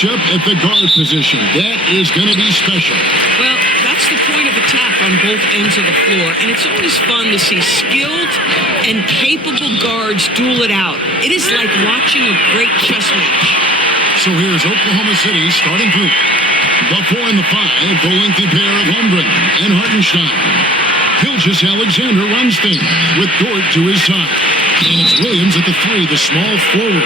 matchup at the guard position. That is going to be special. Well, that's the point of attack on both ends of the floor, and it's always fun to see skilled and capable guards duel it out. It is like watching a great chess match. So here's Oklahoma City starting group. The 4 and the 5, the lengthy pair of Holmgren and Hartenstein. Gilgeous-Alexander runs things with Dort to his side. And it's Williams at the 3, the small forward.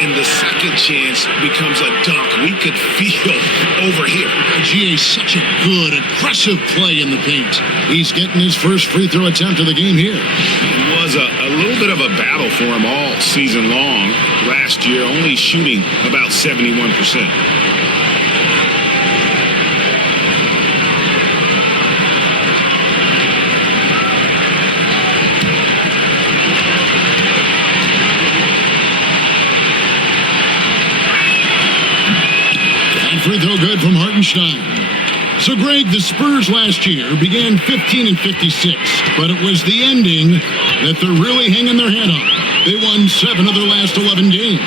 And the second chance becomes a dunk. We could feel over here. GA, such a good, aggressive play in the paint. He's getting his first free throw attempt of the game here. It was a little bit of a battle for him all season long. Last year, only shooting about 71%. Free throw good from Hartenstein. So, Greg, the Spurs last year began 15 and 56, but it was the ending that they're really hanging their head on. They won 7 of their last 11 games.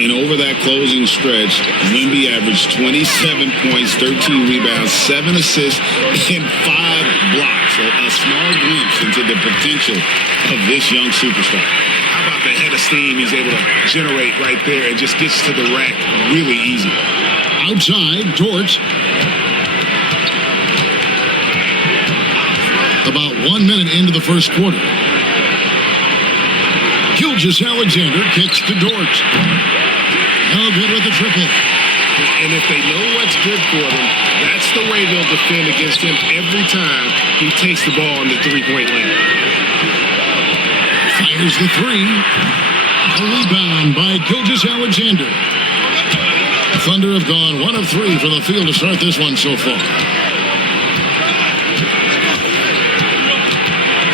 And over that closing stretch, Wemby averaged 27 points, 13 rebounds, 7 assists, and 5 blocks. A small glimpse into the potential of this young superstar. How about the head of steam he's able to generate right there and just gets to the rack really easy. Outside, Dort. About 1 minute into the first quarter. Gilgeous-Alexander kicks to Dort. No good with the triple. And if they know what's good for them, that's the way they'll defend against him every time he takes the ball in the three-point line. Fires the 3. A rebound by Gilgeous-Alexander. Thunder have gone 1 of 3 from the field to start this one so far.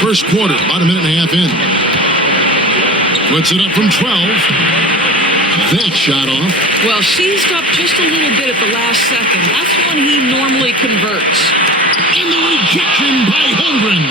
First quarter, about a minute and a half in. Puts it up from 12. That shot off. Well, seized up just a little bit at the last second. That's when he normally converts. And the rejection by Holmgren.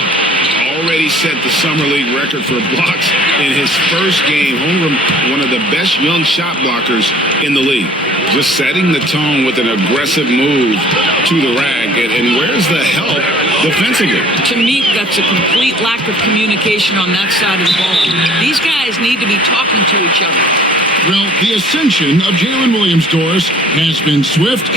Already set the Summer League record for blocks in his first game. Holmgren, one of the best young shot blockers in the league. Just setting the tone with an aggressive move to the rack. And where's the help defensively? To me, that's a complete lack of communication on that side of the ball. These guys need to be talking to each other. Well, the ascension of Jalen Williams, Doris, has been swift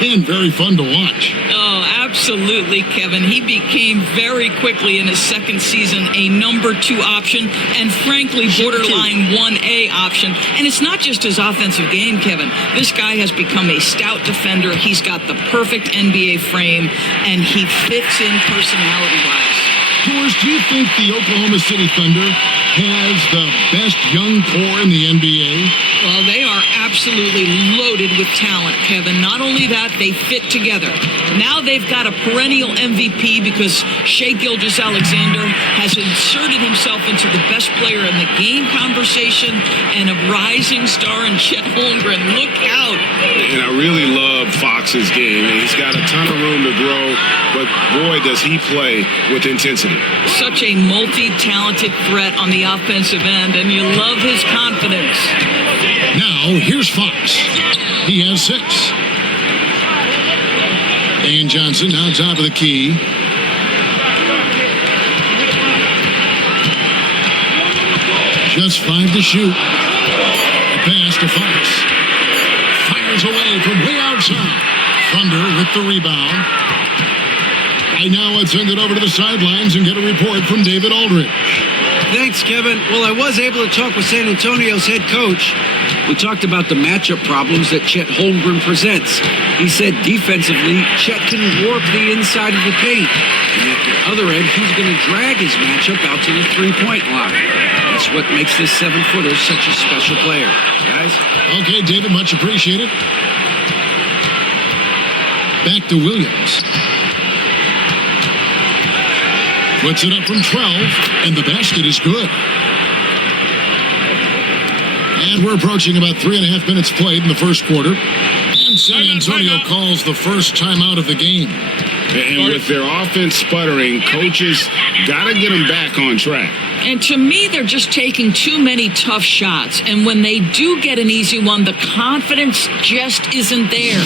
and very fun to watch. Oh, absolutely, Kevin. He became very quickly in his second season a number 2 option and, frankly, borderline 1A option. And it's not just his offensive game, Kevin. This guy has become a stout defender. He's got the perfect NBA frame, and he fits in personality-wise. Doris, do you think the Oklahoma City Thunder has the best young core in the NBA? Well, they are absolutely loaded with talent, Kevin. Not only that, they fit together. Now they've got a perennial MVP because Shai Gilgeous-Alexander has inserted himself into the best player in the game conversation and a rising star in Chet Holmgren. Look out. And I really love Fox's game. He's got a ton of room to grow, but boy, does he play with intensity. Such a multi-talented threat on the offensive end, and you love his confidence. Now, here's Fox. He has 6. Dan Johnson now top of the key. Just 5 to shoot. A pass to Fox. Fires away from way outside. Thunder with the rebound. Right now, let's send it over to the sidelines and get a report from David Aldridge. Thanks, Kevin. Well, I was able to talk with San Antonio's head coach. We talked about the matchup problems that Chet Holmgren presents. He said defensively, Chet can warp the inside of the paint. And at the other end, he's going to drag his matchup out to the three-point line. That's what makes this 7-footer such a special player. Guys? Okay, David, much appreciated. Back to Williams. Puts it up from 12, and the basket is good. And we're approaching about 3.5 minutes played in the first quarter. And San Antonio calls the first timeout of the game. And with their offense sputtering, coaches got to get them back on track. And to me, they're just taking too many tough shots. And when they do get an easy one, the confidence just isn't there.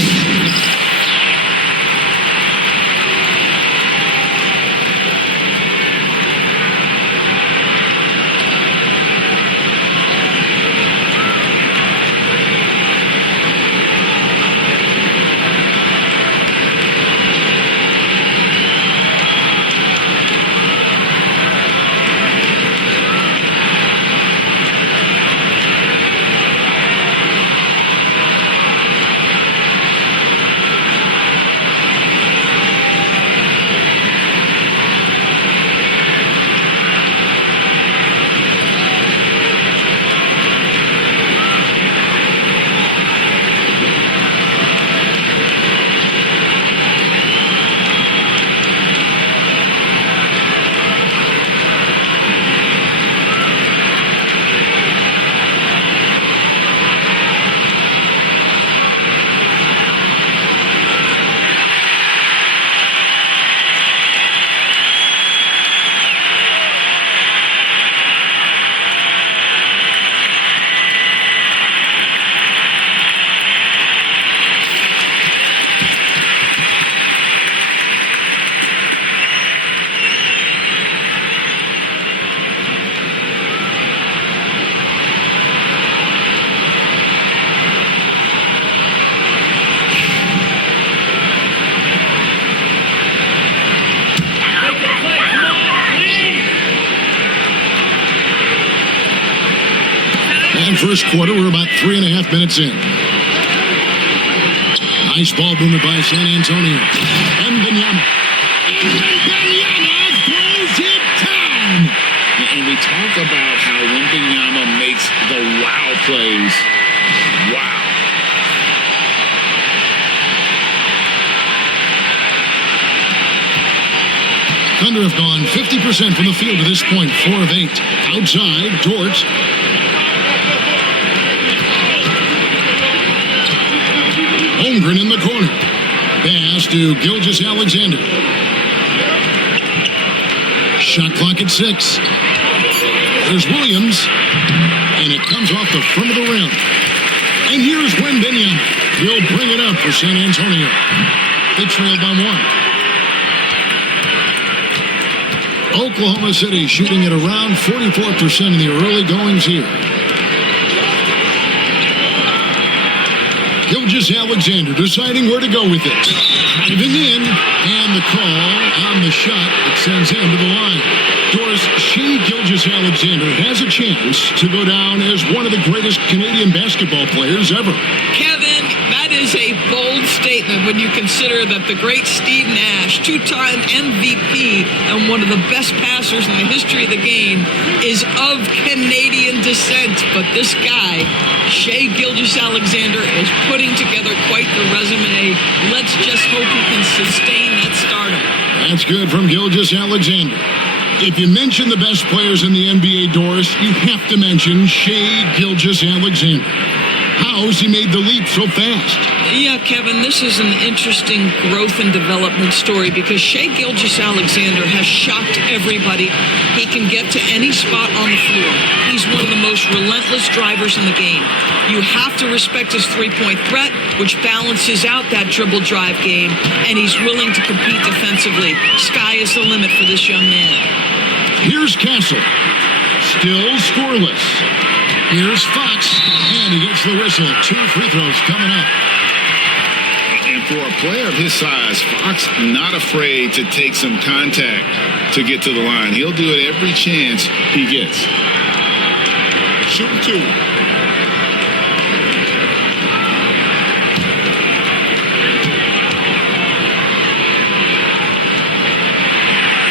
First quarter, we're about 3.5 minutes in. Nice ball movement by San Antonio. Wembanyama. Wembanyama throws it down. And we talk about how Wembanyama makes the wow plays. Wow. Thunder have gone 50% from the field to this point, 4 of 8. Outside, Dort. Holmgren in the corner. Pass to Gilgeous-Alexander. Shot clock at 6. There's Williams. And it comes off the front of the rim. And here's Wembanyama. He'll bring it up for San Antonio. They trail by 1. Oklahoma City shooting at around 44% in the early goings here. Gilgeous-Alexander deciding where to go with it. Driving in, and the call on the shot that sends him to the line. Doris, Shea Gilgeous-Alexander has a chance to go down as one of the greatest Canadian basketball players ever. Kevin, that is a bold statement when you consider that the great Steve Nash, two-time MVP and one of the best passers in the history of the game, is of Canadian descent. But this guy, Shea Gilgeous-Alexander, is putting together quite the resume. Let's just hope he can sustain that stardom. That's good from Gilgeous-Alexander. If you mention the best players in the NBA, Doris, you have to mention Shea Gilgeous-Alexander. How's he made the leap so fast? Yeah, Kevin, this is an interesting growth and development story because Shea Gilgeous-Alexander has shocked everybody. He can get to any spot on the floor. He's one of the most relentless drivers in the game. You have to respect his three-point threat, which balances out that dribble drive game, and he's willing to compete defensively. Sky is the limit for this young man. Here's Castle. Still scoreless. Here's Fox, and he gets the whistle. 2 free throws coming up. And for a player of his size, Fox not afraid to take some contact to get to the line. He'll do it every chance he gets. Shoot 2.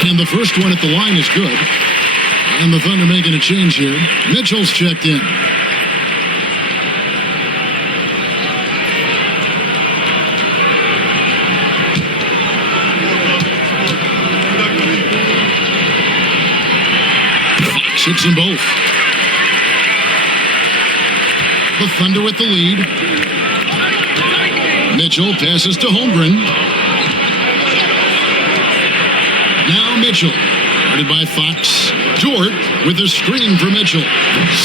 And the first one at the line is good. And the Thunder making a change here. Mitchell's checked in. Fox hits them both. The Thunder with the lead. Mitchell passes to Holmgren. Now Mitchell, guarded by Fox. Dort with a screen for Mitchell.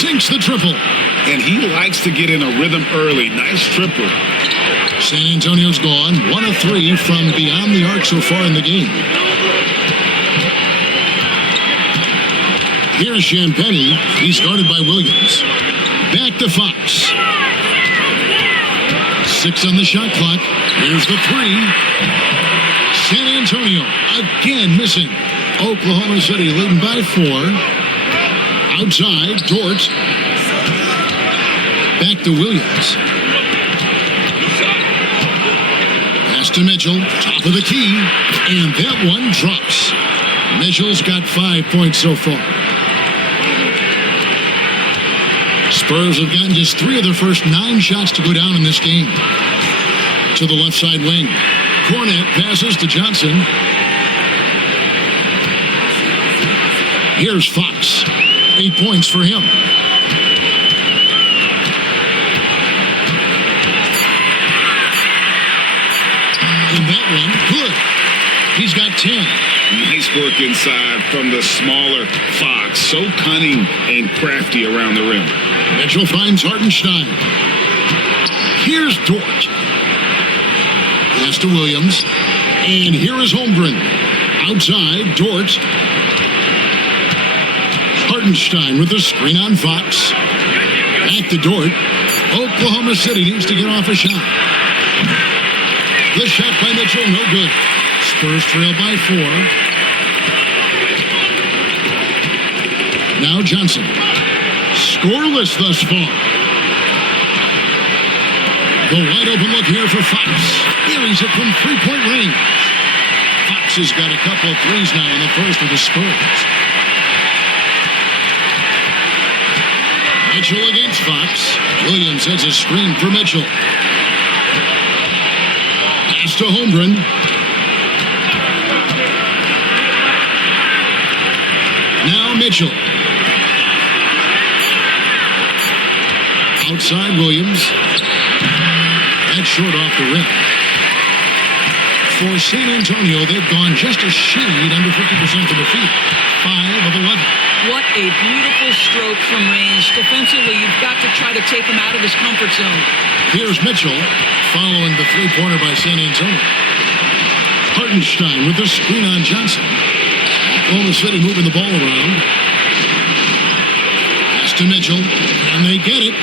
Sinks the triple. And he likes to get in a rhythm early. Nice triple. San Antonio's gone 1 of 3 from beyond the arc so far in the game. Here's Champagny. He's guarded by Williams. Back to Fox. 6 on the shot clock. Here's the 3. San Antonio again missing. Oklahoma City leading by 4. Outside, Dort. Back to Williams. Pass to Mitchell. Top of the key. And that one drops. Mitchell's got 5 points so far. Spurs have gotten just 3 of their first 9 shots to go down in this game. To the left side wing. Cornet passes to Johnson. Here's Fox. 8 points for him. And that one, good. He's got 10. Nice work inside from the smaller Fox. So cunning and crafty around the rim. Mitchell finds Hartenstein. Here's Dort. Pass to Williams. And here is Holmgren. Outside, Dort. Hartenstein with a screen on Fox. Back to Dort. Oklahoma City needs to get off a shot. The shot by Mitchell, no good. Spurs trail by 4. Now Johnson. Scoreless thus far. The wide open look here for Fox. Buries it from 3-point range. Fox has got a couple of threes now in the first of the Spurs. Mitchell against Fox. Williams has a screen for Mitchell. Pass to Holmgren. Now Mitchell. Outside Williams. That's short off the rim. For San Antonio, they've gone just a shade under 50% from the field. 5 of 11. What a beautiful stroke from range. Defensively, you've got to try to take him out of his comfort zone. Here's Mitchell following the three-pointer by San Antonio. Hartenstein with the screen on Johnson. Oklahoma City moving the ball around. Pass to Mitchell, and they get it.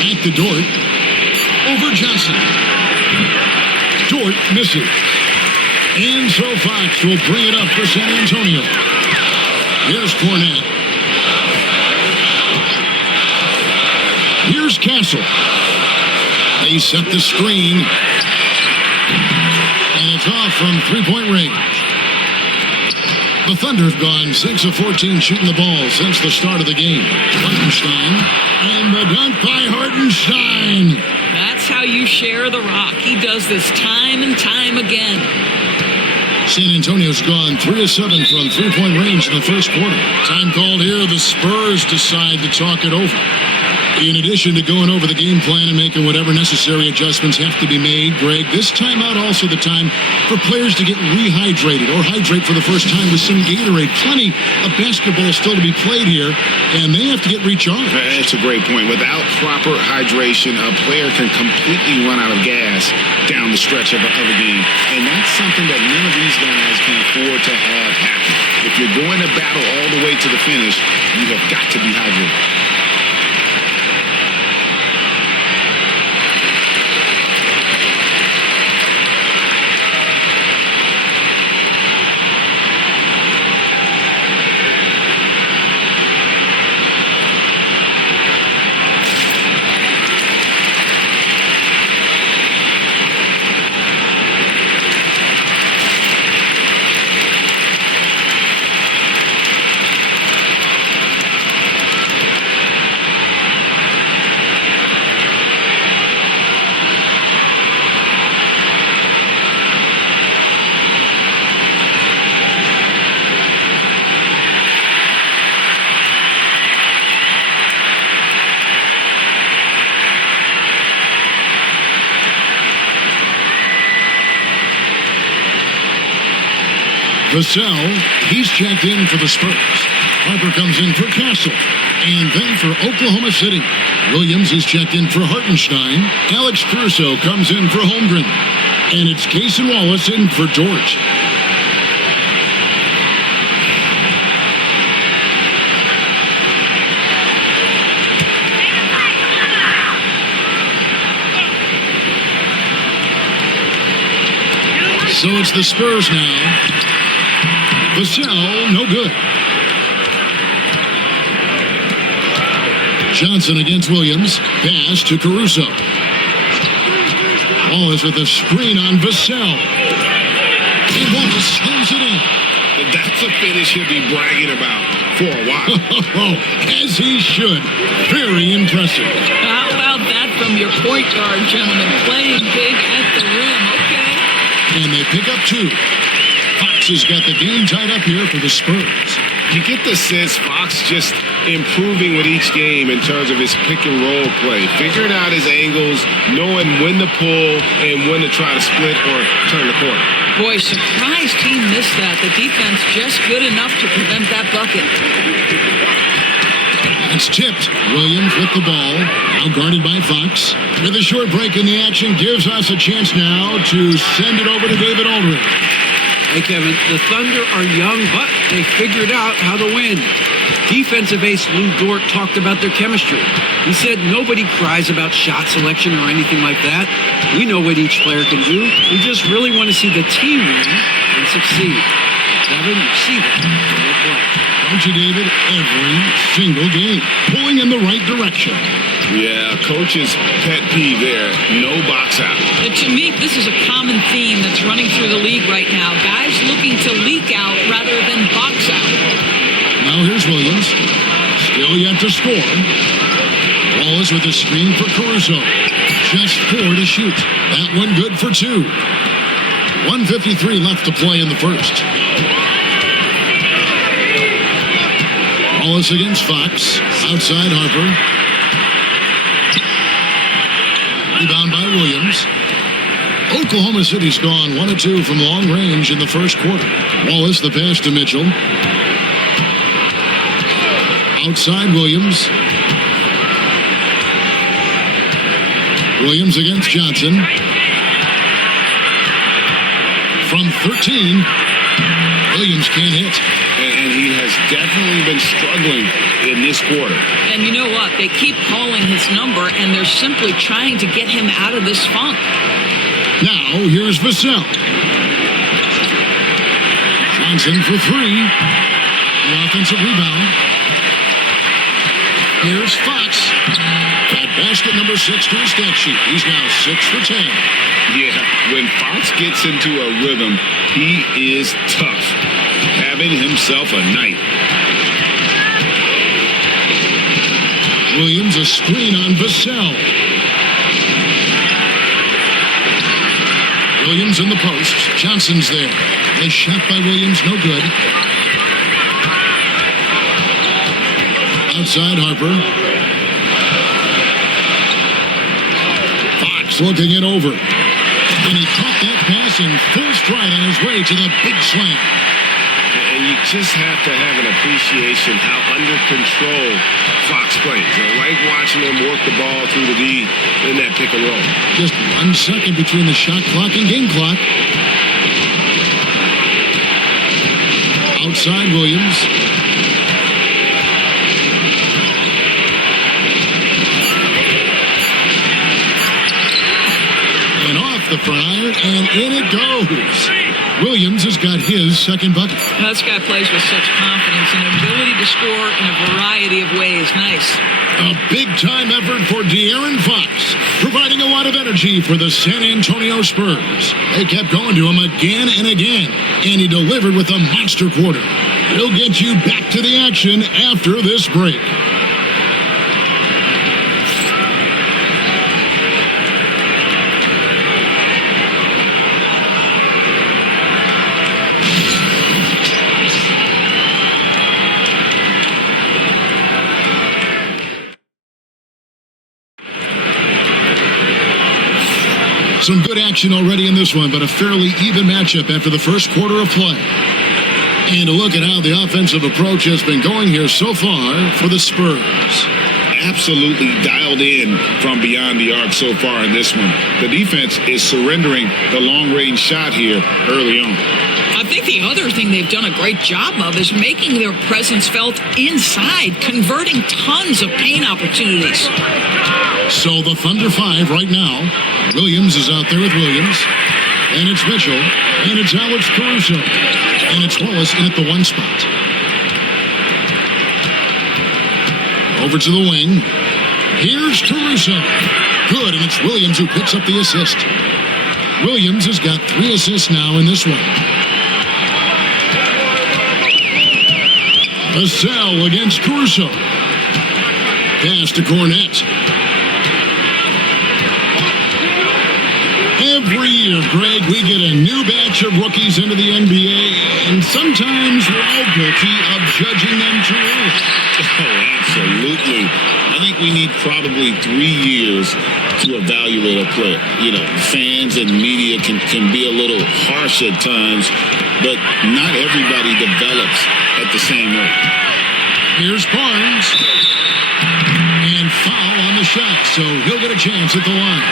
Back to Dort. Over Johnson. Dort misses. And so Fox will bring it up for San Antonio. Here's Cornet. Here's Castle. They set the screen. And it's off from 3-point range. The Thunder have gone 6 of 14 shooting the ball since the start of the game. Hartenstein. And the dunk by Hartenstein. That's how you share the rock. He does this time and time again. San Antonio's gone 3 of 7 from 3-point range in the first quarter. Time called here. The Spurs decide to talk it over. In addition to going over the game plan and making whatever necessary adjustments have to be made, Greg, this timeout also the time for players to get rehydrated or hydrate for the first time with some Gatorade. Plenty of basketball still to be played here, and they have to get recharged. That's a great point. Without proper hydration, a player can completely run out of gas down the stretch of a game. And that's something that none of these guys can afford to have happen. If you're going to battle all the way to the finish, you have got to be hydrated. Vassell, he's checked in for the Spurs. Harper comes in for Castle. And then for Oklahoma City, Williams is checked in for Hartenstein. Alex Caruso comes in for Holmgren. And it's Case and Wallace in for George. So it's the Spurs now. Vassell, no good. Johnson against Williams. Pass to Caruso. Wallace with a screen on Vassell. And Wallace slams it in. That's a finish he'll be bragging about for a while. As he should. Very impressive. How about that from your point guard, gentlemen? Playing big at the rim. Okay. And they pick up 2. Fox has got the game tied up here for the Spurs. You get the sense Fox just improving with each game in terms of his pick and roll play, figuring out his angles, knowing when to pull and when to try to split or turn the corner. Boy, surprised he missed that. The defense just good enough to prevent that bucket. It's tipped. Williams with the ball. Now guarded by Fox. With a short break in the action, gives us a chance now to send it over to David Aldridge. Hey, Kevin, the Thunder are young, but they figured out how to win. Defensive ace Lou Dort talked about their chemistry. He said nobody cries about shot selection or anything like that. We know what each player can do. We just really want to see the team win and succeed. Kevin, you see that in their play. Don't you, David? Every single game. Pulling in the right direction. Yeah, coach's pet peeve there. No box out. To me, this is a common theme that's running through the league right now. Guys looking to leak out rather than box out. Now here's Williams. Still yet to score. Wallace with a screen for Caruso. Just 4 to shoot. That one good for 2. 1:53 left to play in the first. Wallace against Fox. Outside Harper. Rebound by Williams. Oklahoma City's gone 1 of 2 from long range in the first quarter. Wallace the pass to Mitchell. Outside Williams. Williams against Johnson. From 13. Williams can't hit. And he has definitely been struggling in this quarter. And you know what? They keep calling his number, and they're simply trying to get him out of this funk. Now, here's Vassell. Johnson for 3. The offensive rebound. Here's Fox. That basket number 6 to his stat sheet. He's now 6 for 10. Yeah, when Fox gets into a rhythm, he is tough. Having himself a night. Williams a screen on Vassell. Williams in the post. Johnson's there. A shot by Williams, no good. Outside Harper. Fox looking it over. And he caught that pass in full stride on his way to the big slam. And you just have to have an appreciation how under control Fox plays. I like watching him work the ball through the D in that pick and roll. Just 1 second between the shot clock and game clock. Outside Williams. And off the front iron, and in it goes. Williams has got his second bucket. This guy plays with such confidence and ability to score in a variety of ways. Nice. A big-time effort for De'Aaron Fox, providing a lot of energy for the San Antonio Spurs. They kept going to him again and again, and he delivered with a monster quarter. We'll get you back to the action after this break. Some good action already in this one, but a fairly even matchup after the first quarter of play. And a look at how the offensive approach has been going here so far for the Spurs. Absolutely dialed in from beyond the arc so far in this one. The defense is surrendering the long-range shot here early on. I think the other thing they've done a great job of is making their presence felt inside, converting tons of paint opportunities. So the Thunder 5 right now. Williams is out there with Williams. And it's Mitchell. And it's Alex Caruso. And it's Wallace in at the 1 spot. Over to the wing. Here's Caruso. Good, and it's Williams who picks up the assist. Williams has got 3 assists now in this one. Vassell against Caruso. Pass to Cornette. Every year, Greg, we get a new batch of rookies into the NBA, and sometimes we're all guilty of judging them too early. Oh, absolutely. I think we need probably 3 years to evaluate a player. You know, fans and media can be a little harsh at times, but not everybody develops at the same rate. Here's Barnes. And foul on the shot, so he'll get a chance at the line.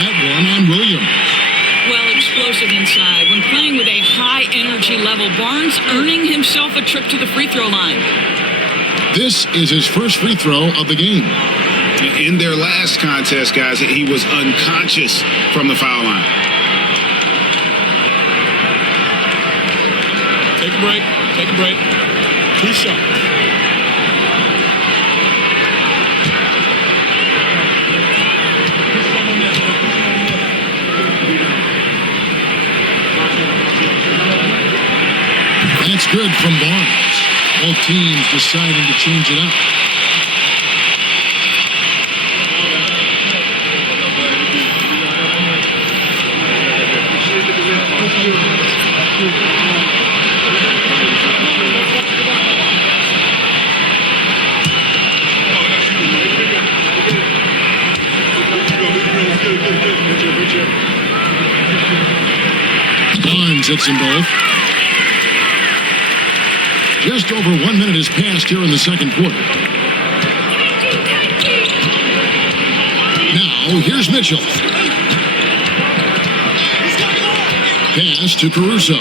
That one on Williams. Well, explosive inside. When playing with a high energy level, Barnes earning himself a trip to the free throw line. This is his first free throw of the game. In their last contest, guys, he was unconscious from the foul line. Take a break. Take a break. 2 shots. That's good from Barnes. Both teams deciding to change it up. Barnes hits them both. Just over 1 minute has passed here in the second quarter. Now, here's Mitchell. Pass to Caruso.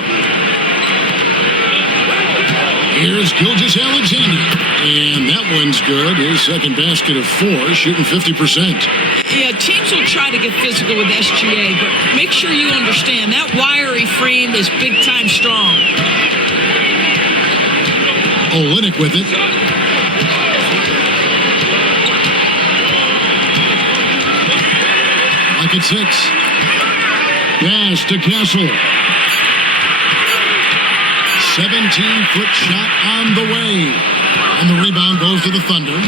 Here's Gilgeous-Alexander. And that one's good. His second basket of 4, shooting 50%. Yeah, teams will try to get physical with SGA, but make sure you understand that wiry frame is big-time strong. Olynyk with it. Like at 6. Pass to Kessel. 17-foot shot on the way. And the rebound goes to the Thunder.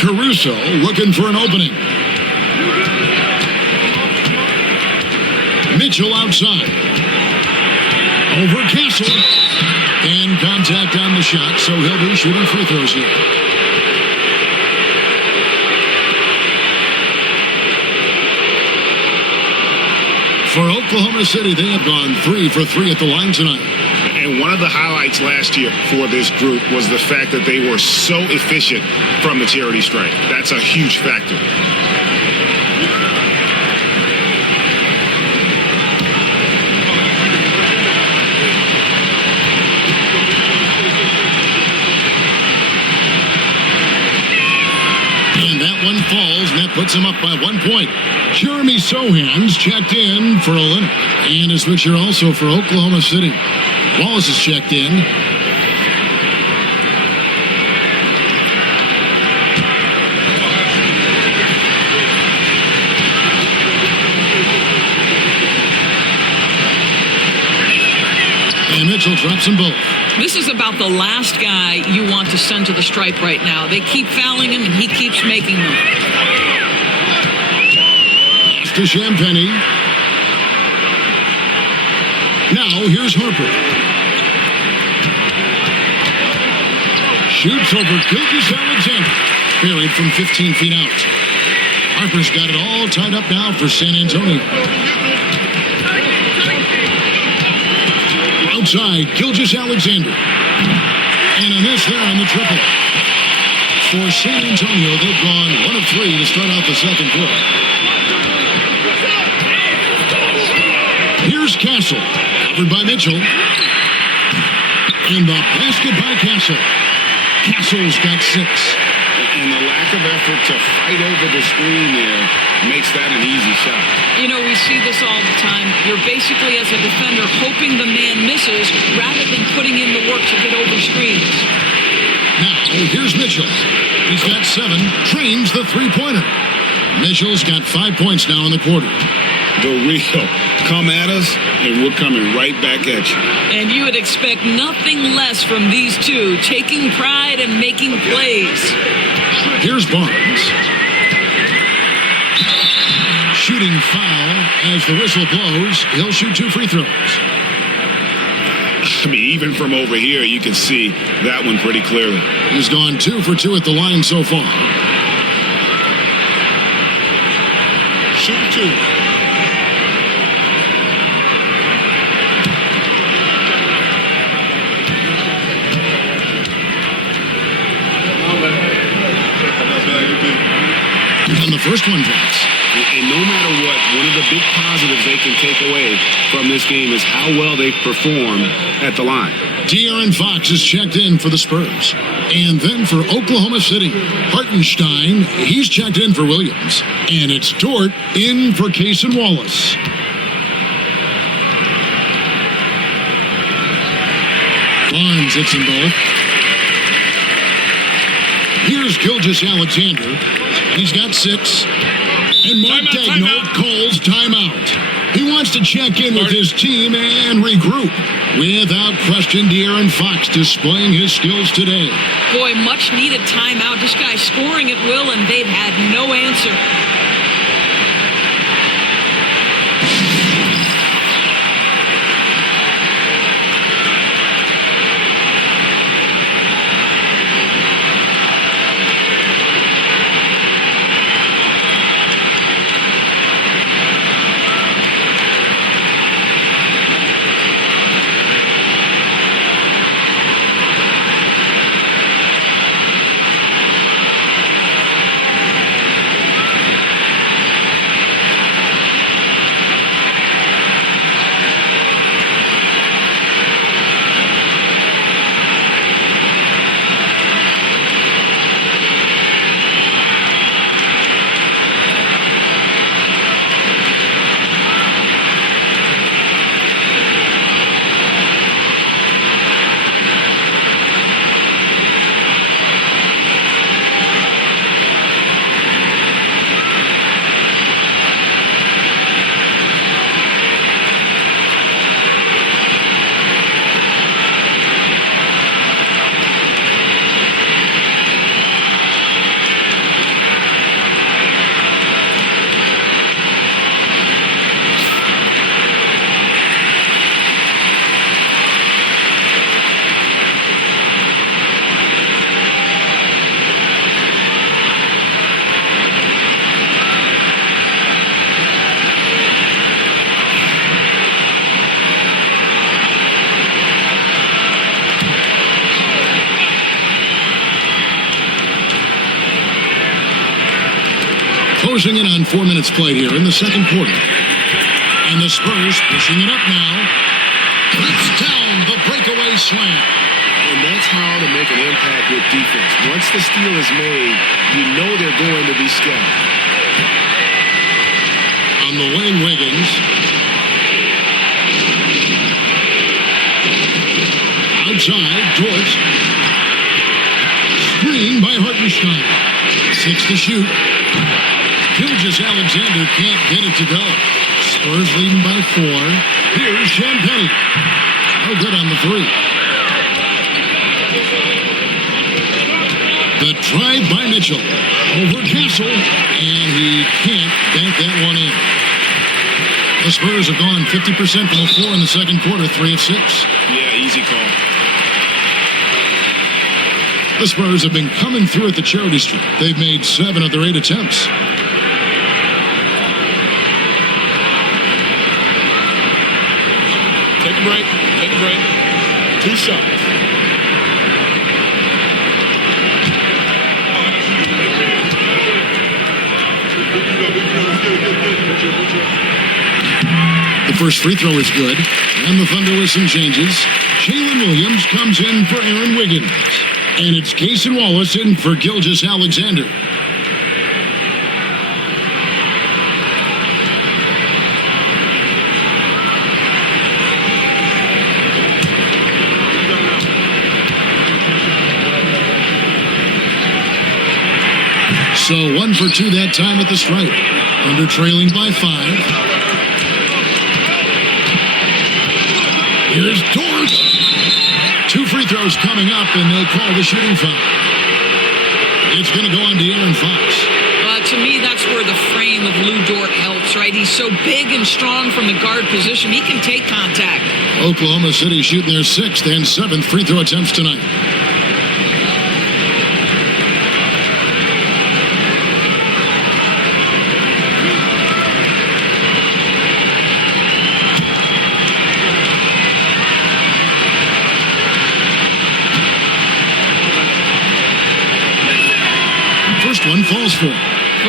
Caruso looking for an opening. Mitchell outside. Over Kessel. And contact on the shot, so he'll be shooting free throws here. For Oklahoma City, they have gone 3 for 3 at the line tonight. And one of the highlights last year for this group was the fact that they were so efficient from the charity stripe. That's a huge factor. And that one falls, and that puts him up by 1 point. Jeremy Sohan's checked in for Olynyk. And a switcher also for Oklahoma City. Wallace is checked in. And Mitchell drops them both. This is about the last guy you want to send to the stripe right now. They keep fouling him, and he keeps making them. To Champagny. Now here's Harper. Shoots over Gilgeous-Alexander. Buried from 15 feet out. Harper's got it all tied up now for San Antonio. Outside, Gilgeous-Alexander. And a miss there on the triple. For San Antonio, they've gone 1 of 3 to start out the second quarter. Here's Castle, covered by Mitchell. And the basket by Castle. Castle's got 6. And the lack of effort to fight over the screen there makes that an easy shot. You know, we see this all the time. You're basically, as a defender, hoping the man misses rather than putting in the work to get over screens. Now, here's Mitchell. He's got 7, trains the three-pointer. Mitchell's got 5 points now in the quarter. The real come at us, and we're coming right back at you. And you would expect nothing less from these two, taking pride and making plays. Here's Barnes. Shooting foul as the whistle blows. He'll shoot 2 free throws. I mean, even from over here, you can see that one pretty clearly. He's gone 2 for 2 at the line so far. Shoot 2. And the first one drops. And no matter what, one of the big positives they can take away from this game is how well they perform at the line. De'Aaron Fox is checked in for the Spurs. And then for Oklahoma City, Hartenstein, he's checked in for Williams. And it's Dort in for Cason Wallace. Barnes hits them both. Here's Gilgeous-Alexander. He's got 6. And Mark Daigneault calls timeout. He wants to check in with his team and regroup. Without question, De'Aaron Fox displaying his skills today. Boy, much needed timeout. This guy scoring at will, and they've had no answer. Closing in on 4 minutes played here in the second quarter. And the Spurs pushing it up now. It's down the breakaway slam. And that's how to make an impact with defense. Once the steal is made, you know they're going to be scattered. On the wing, Wiggins. Outside, Dort. Screen by Hartenstein. 6 to shoot. Gilgeous-Alexander can't get it to go. Spurs leading by 4. Here's Champagnie. No good on the 3. The drive by Mitchell. Over Castle. And he can't bank that one in. The Spurs have gone 50% from the floor in the second quarter, 3 of 6. Yeah, easy call. The Spurs have been coming through at the charity stripe. They've made 7 of their 8 attempts. Take a break. 2 shots. The first free throw is good, and the Thunder with some changes. Jalen Williams comes in for Aaron Wiggins, and it's Cason Wallace in for Gilgeous Alexander. So 1 for 2 that time at the stripe. Thunder trailing by 5. Here's Dort. 2 free throws coming up, and they call the shooting foul. It's going to go on to Aaron Fox. To me, that's where the frame of Lou Dort helps, right? He's so big and strong from the guard position. He can take contact. Oklahoma City shooting their 6th and 7th free throw attempts tonight. One falls for.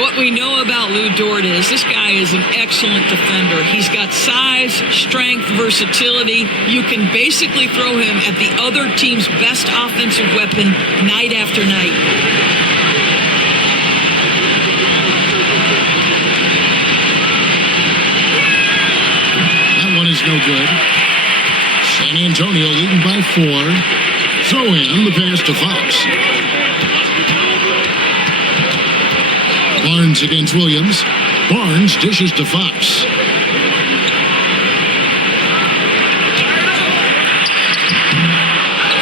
What we know about Lou Dort is this guy is an excellent defender. He's got size, strength, versatility. You can basically throw him at the other team's best offensive weapon night after night. That one is no good. San Antonio leading by 4. Throw in the pass to Fox. Barnes against Williams. Barnes dishes to Fox.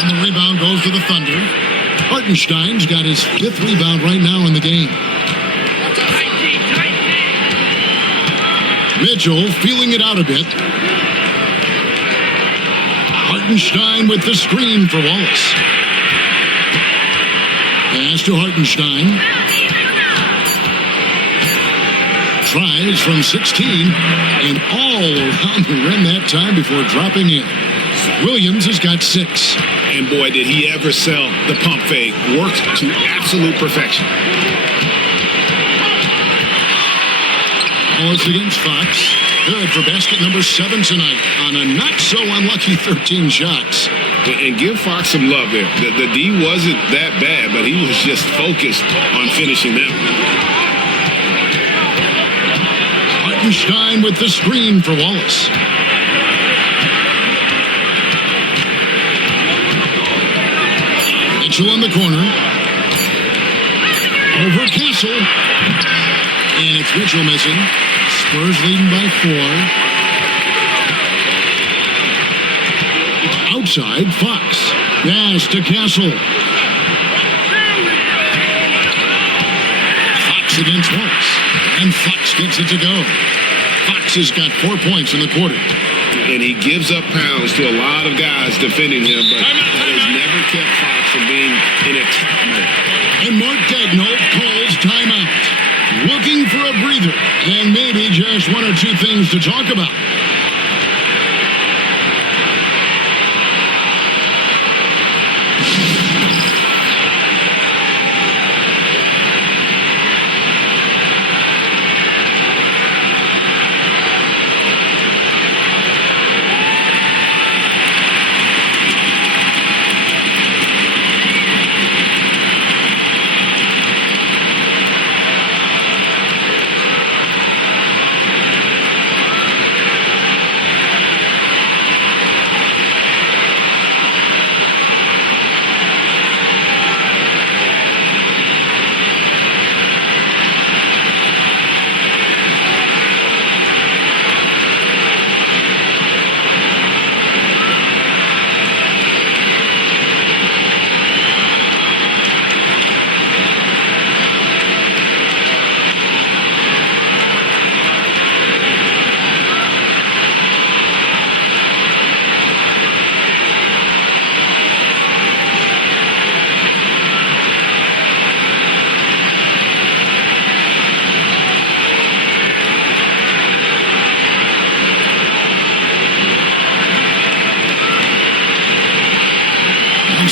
And the rebound goes to the Thunder. Hartenstein's got his 5th rebound right now in the game. Mitchell feeling it out a bit. Hartenstein with the screen for Wallace. Pass to Hartenstein. Tries from 16 and all around the rim that time before dropping in. Williams has got 6. And boy, did he ever sell the pump fake. Worked to absolute perfection. Wallace against Fox. Good for basket number 7 tonight on a not so unlucky 13 shots. And give Fox some love there. The D wasn't that bad, but he was just focused on finishing them. Hartenstein with the screen for Wallace. Mitchell in the corner. Over Castle. And it's Mitchell missing. Spurs leading by 4. Outside, Fox. Pass to Castle. Fox against Wallace. And Fox gets it to go. Fox has got 4 points in the quarter. And he gives up pounds to a lot of guys defending him, but that has never kept Fox from being in attack mode. And Mark Daigneault calls timeout. Looking for a breather and maybe just 1 or 2 things to talk about.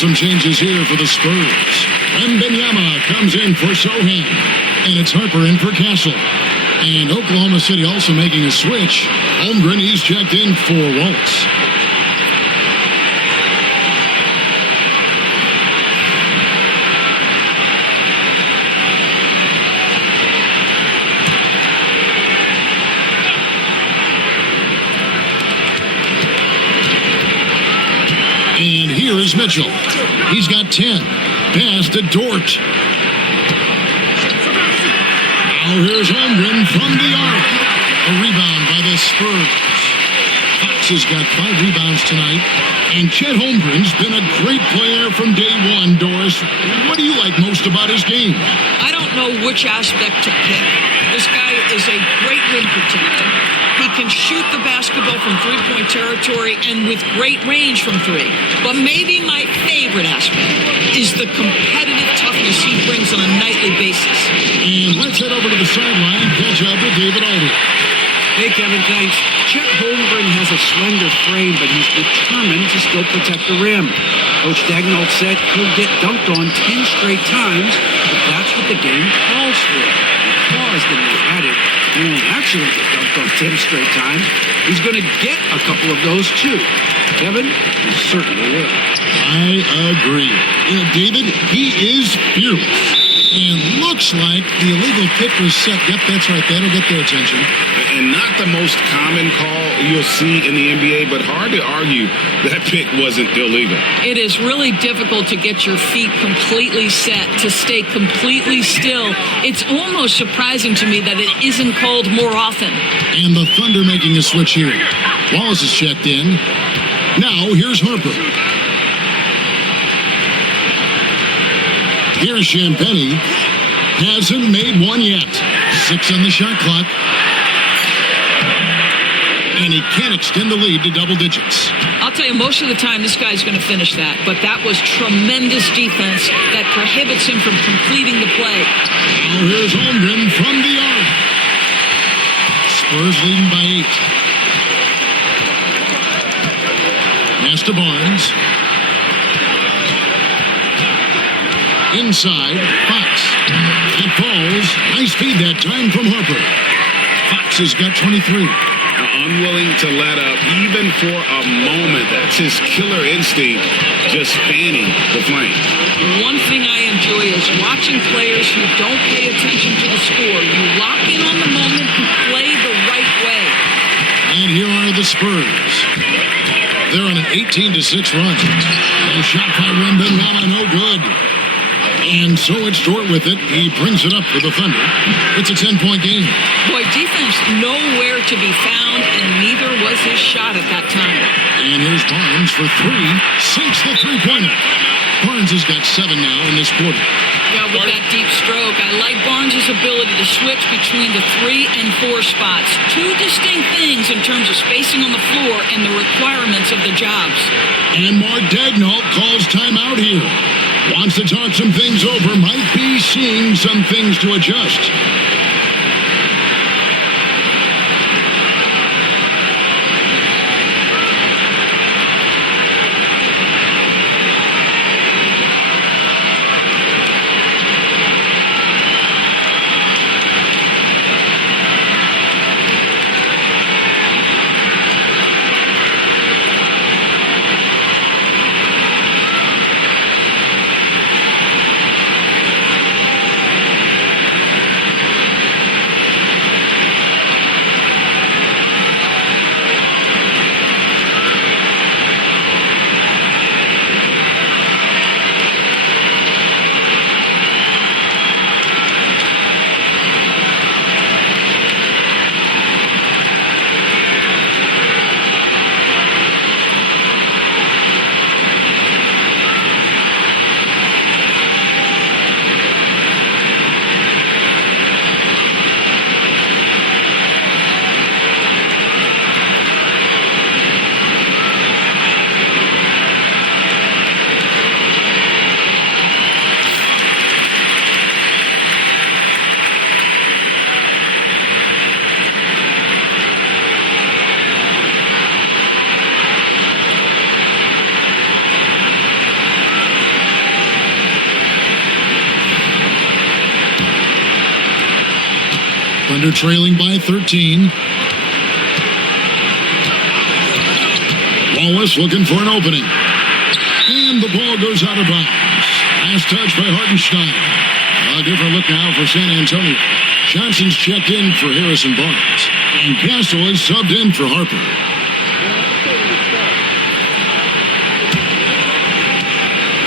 some changes here for the Spurs. Wembanyama comes in for Sohan. And it's Harper in for Castle. And Oklahoma City also making a switch. Holmgren, he's checked in for Wallace. And here is Mitchell. He's got 10. Pass to Dort. Now here's Holmgren from the arc. A rebound by the Spurs. Fox has got 5 rebounds tonight. And Chet Holmgren's been a great player from day one, Doris. What do you like most about his game? I don't know which aspect to pick. This guy is a great rim protector. He can shoot the basketball from three-point territory and with great range from 3. But maybe my favorite aspect is the competitive toughness he brings on a nightly basis. And let's head over to the sideline and catch up with David Alder. Hey, Kevin, thanks. Chet Holmgren has a slender frame, but he's determined to still protect the rim. Coach Dagnall said he'll get dunked on 10 straight times, but that's what the game calls for. He paused and they added, he won't actually get dunked on 10 straight times. He's going to get a couple of those, too. Kevin, he certainly will. I agree. David, he is fearless. And looks like the illegal kick was set. Yep, that's right. That'll get their attention. And not the most common call you'll see in the NBA, but hard to argue that pick wasn't illegal. It is really difficult to get your feet completely set, to stay completely still. It's almost surprising to me that it isn't called more often. And the Thunder making a switch here. Wallace is checked in. Now, here's Harper. Here's Champagny. Hasn't made one yet. 6 on the shot clock. And he can't extend the lead to double digits. I'll tell you, most of the time this guy's going to finish that. But that was tremendous defense that prohibits him from completing the play. Now here's Holmgren from the arc. Spurs leading by 8. Pass to Barnes. Inside, Fox. It falls. Nice feed that time from Harper. Fox has got 23. Unwilling to let up, even for a moment. That's his killer instinct, just fanning the flame. One thing I enjoy is watching players who don't pay attention to the score. You lock in on the moment and play the right way. And here are the Spurs. They're on an 18-6 run. A shot by Wembanyama, no good. And so it's Dort with it. He brings it up for the Thunder. It's a 10-point game. Boy, defense nowhere to be found, and neither was his shot at that time. And here's Barnes for 3. Sinks the three-pointer. Barnes has got 7 now in this quarter. Yeah, with that deep stroke, I like Barnes' ability to switch between the 3 and 4 spots. 2 distinct things in terms of spacing on the floor and the requirements of the jobs. And Mark Dagnall calls timeout here. Wants to talk some things over. Might be seeing some things to adjust. Thunder trailing by 13. Wallace looking for an opening. And the ball goes out of bounds. Last touch by Hartenstein. A different look now for San Antonio. Johnson's checked in for Harrison Barnes. And Castle is subbed in for Harper.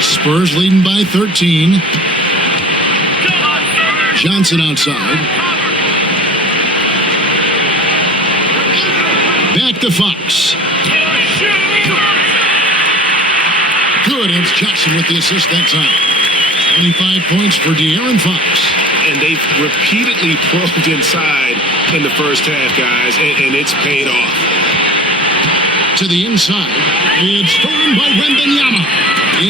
Spurs leading by 13. Johnson outside. Back to Fox. Good, it's Johnson with the assist that time. 25 points for De'Aaron Fox. And they've repeatedly probed inside in the first half, guys, and it's paid off. To the inside. It's stolen by Wembanyama.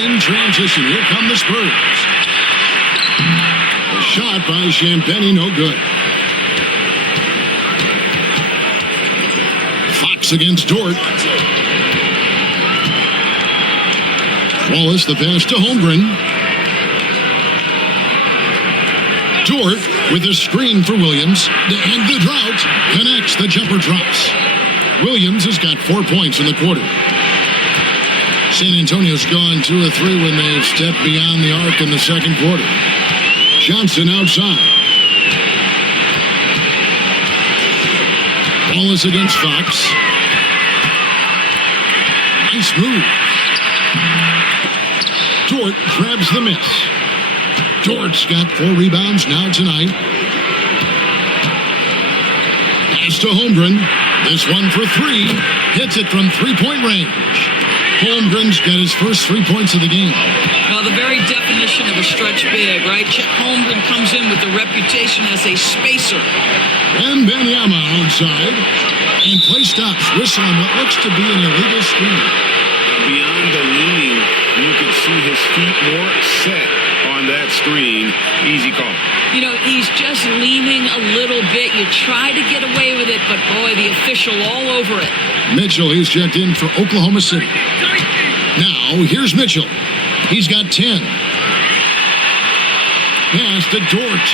In transition, here come the Spurs. A shot by Champagnie, no good. Fox against Dort. Wallace, the pass to Holmgren. Dort with a screen for Williams. And the drought connects. The jumper drops. Williams has got 4 points in the quarter. San Antonio's gone 2 of 3 when they've stepped beyond the arc in the second quarter. Johnson outside. Wallace against Fox. Nice move. Dort grabs the miss. Dort's got 4 rebounds now tonight. Pass to Holmgren. This one for 3. Hits it from 3-point range. Holmgren's got his first 3 points of the game. Well, the very definition of a stretch big, right? Chet Holmgren comes in with the reputation as a spacer. Wembanyama outside. And play stops. Whistle on what looks to be an illegal screen. Beyond the leaning, you could see his feet more set on that screen. Easy call. You know, he's just leaning a little bit. You try to get away with it, but boy, the official all over it. Mitchell, he's checked in for Oklahoma City. Now, here's Mitchell. He's got 10. Pass to Dort.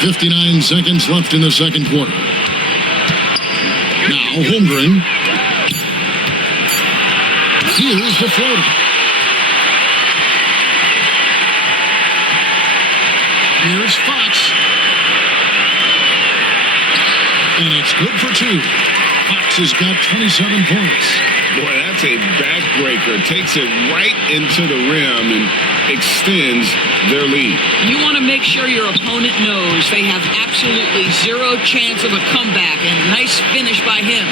59 seconds left in the second quarter. Now, Holmgren. Here's the floater. Here's Fox. And it's good for 2. Fox has got 27 points. Boy, that's a backbreaker. Takes it right into the rim and extends their lead. You want to make sure your opponent knows they have absolutely zero chance of a comeback, and nice finish by him.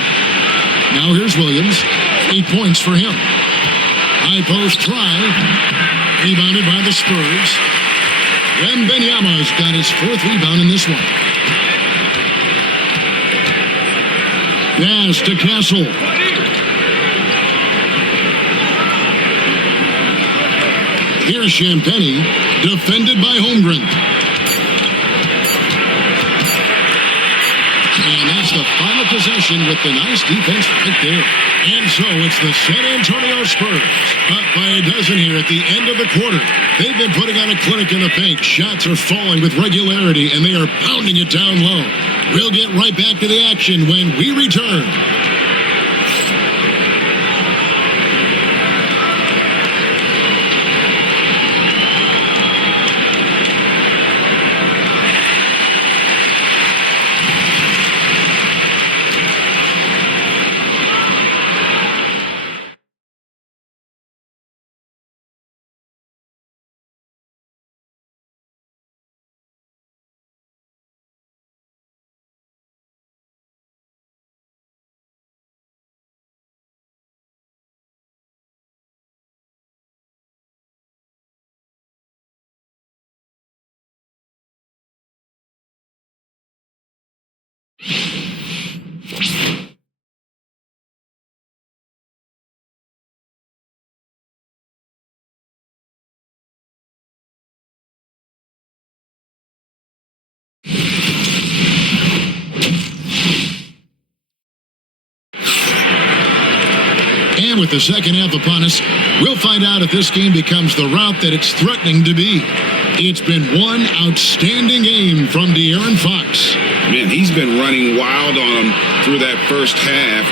Now here's Williams. 8 points for him. High post try. Rebounded by the Spurs. Wembanyama's got his 4th rebound in this one. Pass to Castle. Here's Champagnie, defended by Holmgren. And that's the final possession with the nice defense right there. And so it's the San Antonio Spurs up by a dozen here at the end of the quarter. They've been putting on a clinic in the paint. Shots are falling with regularity, and they are pounding it down low. We'll get right back to the action when we return. And with the second half upon us, we'll find out if this game becomes the route that it's threatening to be. It's been one outstanding game from De'Aaron Fox. Man, he's been running wild on him through that first half.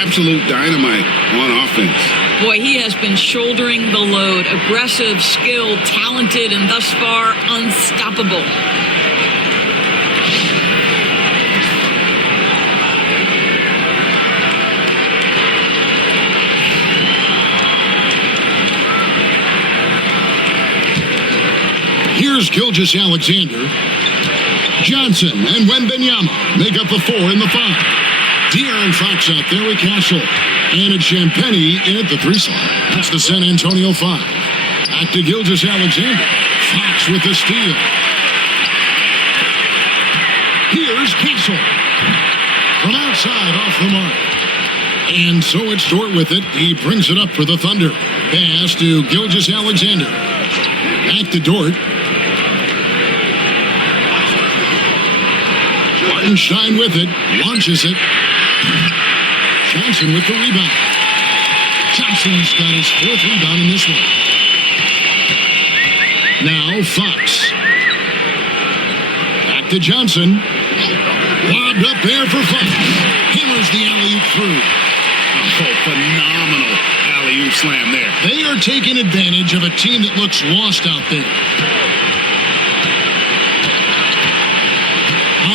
Absolute dynamite on offense. Boy, he has been shouldering the load. Aggressive, skilled, talented, and thus far unstoppable. Here's Gilgeous-Alexander. Johnson and Wembanyama make up the 4 and the 5. De'Aaron Fox out there with Castle. And it's Champagnie in at the 3 slot. That's the San Antonio 5. Back to Gilgeous-Alexander. Fox with the steal. Here's Castle. From outside off the mark. And so it's Dort with it. He brings it up for the Thunder. Pass to Gilgeous-Alexander. Back to Dort. Hartenstein with it. Launches it. Johnson with the rebound. Johnson's got his 4th rebound in this one. Now Fox. Back to Johnson. Lobbed up there for Fox. Hammers the alley-oop through. Oh, phenomenal alley-oop slam there. They are taking advantage of a team that looks lost out there.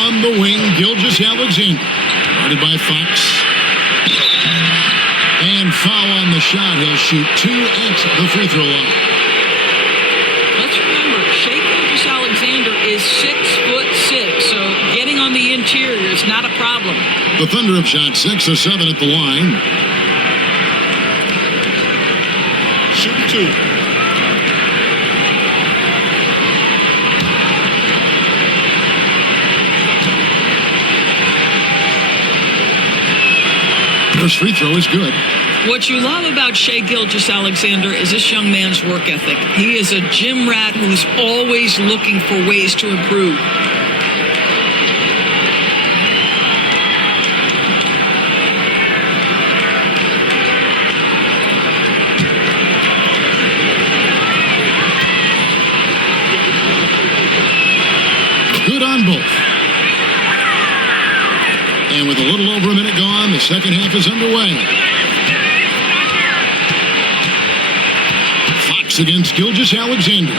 On the wing, Gilgeous-Alexander. Guarded by Fox. And foul on the shot. He'll shoot 2 at the free throw line. Let's remember, Shai Gilgeous-Alexander is 6'6", so getting on the interior is not a problem. The Thunder have shot 6 of 7 at the line. Shoot 2. First free throw is good. What you love about Shai Gilgeous-Alexander is this young man's work ethic. He is a gym rat who's always looking for ways to improve. Good on both. And with a little over a minute gone, the second half is underway. Fox against Gilgeous-Alexander.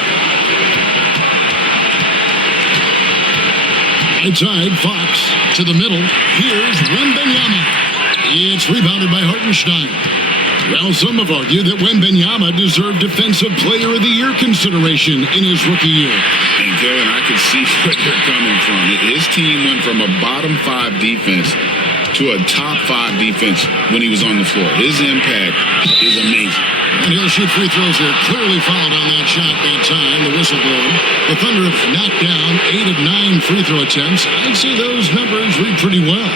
Right side, Fox to the middle. Here's Wembanyama. It's rebounded by Hartenstein. Well, some have argued that Wembanyama deserved Defensive Player of the Year consideration in his rookie year. And Kevin, I could see where they're coming from. His team went from a bottom 5 defense to a top 5 defense when he was on the floor. His impact is amazing. And he'll shoot free throws here. Clearly fouled on that shot that time. The whistle blowing. The Thunder have knocked down 8 of 9 free throw attempts. I'd say those numbers read pretty well.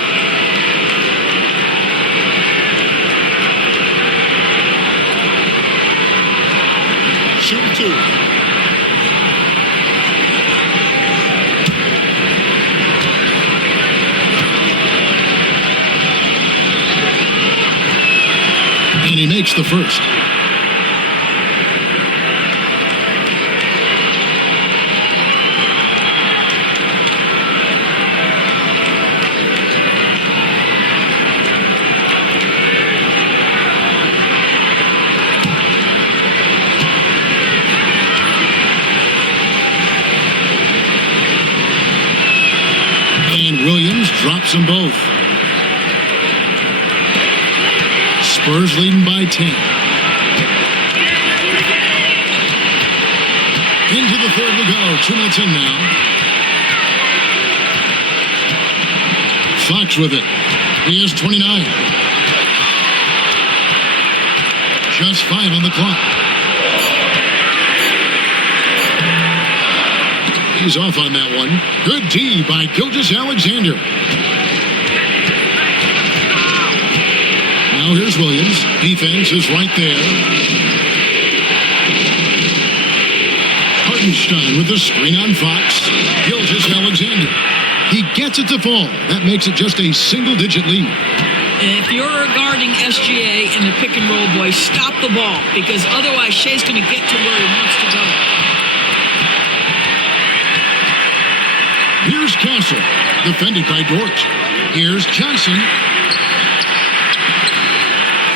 Shoot 2. And he makes the first. And Williams drops them both. Spurs leading by 10. Into the third we go. 2 minutes in now. Fox with it. He has 29. Just 5 on the clock. He's off on that one. Good D by Gilgeous-Alexander. Now here's Williams. Defense is right there. Hartenstein with the screen on Fox. Gilgeous-Alexander. He gets it to fall. That makes it just a single-digit lead. If you're guarding SGA in the pick and roll, boy, stop the ball, because otherwise Shea's going to get to where he wants to go. Here's Castle, defended by Dort. Here's Johnson.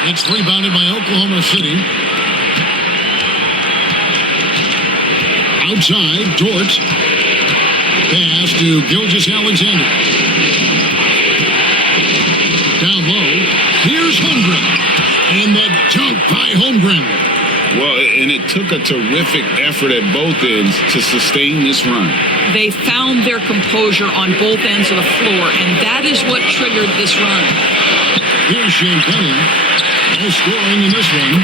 It's rebounded by Oklahoma City. Outside, Dort. Pass to Gilgeous-Alexander. Down low. Here's Holmgren. And the dunk by Holmgren. Well, and it took a terrific effort at both ends to sustain this run. They found their composure on both ends of the floor, and that is what triggered this run. Here's Champagne. No scoring in this one.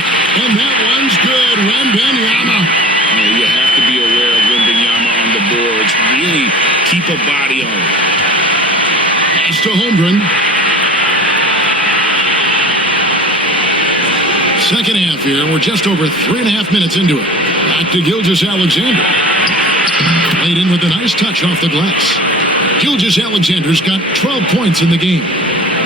And that one's good. Wembanyama. You have to be aware of Wembanyama on the boards. Really keep a body on it. Pass to Holmgren. Second half here. We're just over 3.5 minutes into it. Back to Gilgeous-Alexander. Laid in with a nice touch off the glass. Gilgeous-Alexander's got 12 points in the game.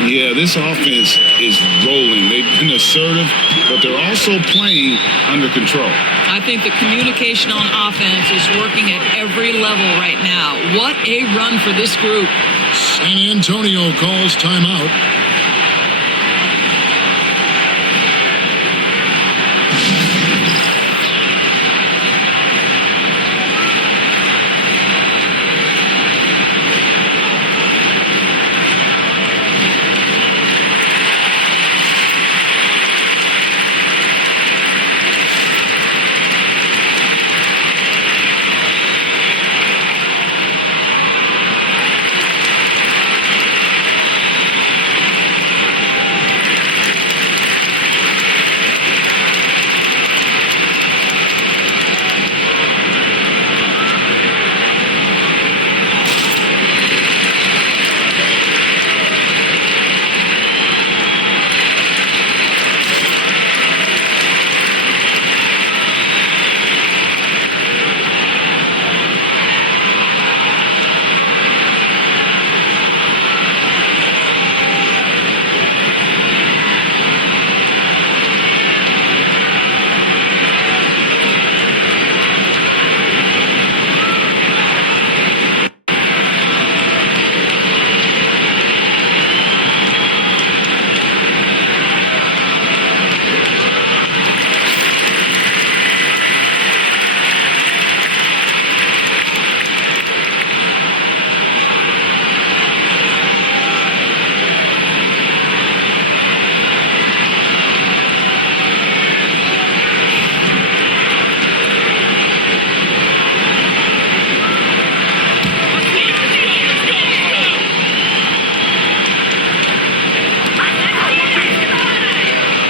Yeah, this offense is rolling. They've been assertive, but they're also playing under control. I think the communication on offense is working at every level right now. What a run for this group. San Antonio calls timeout.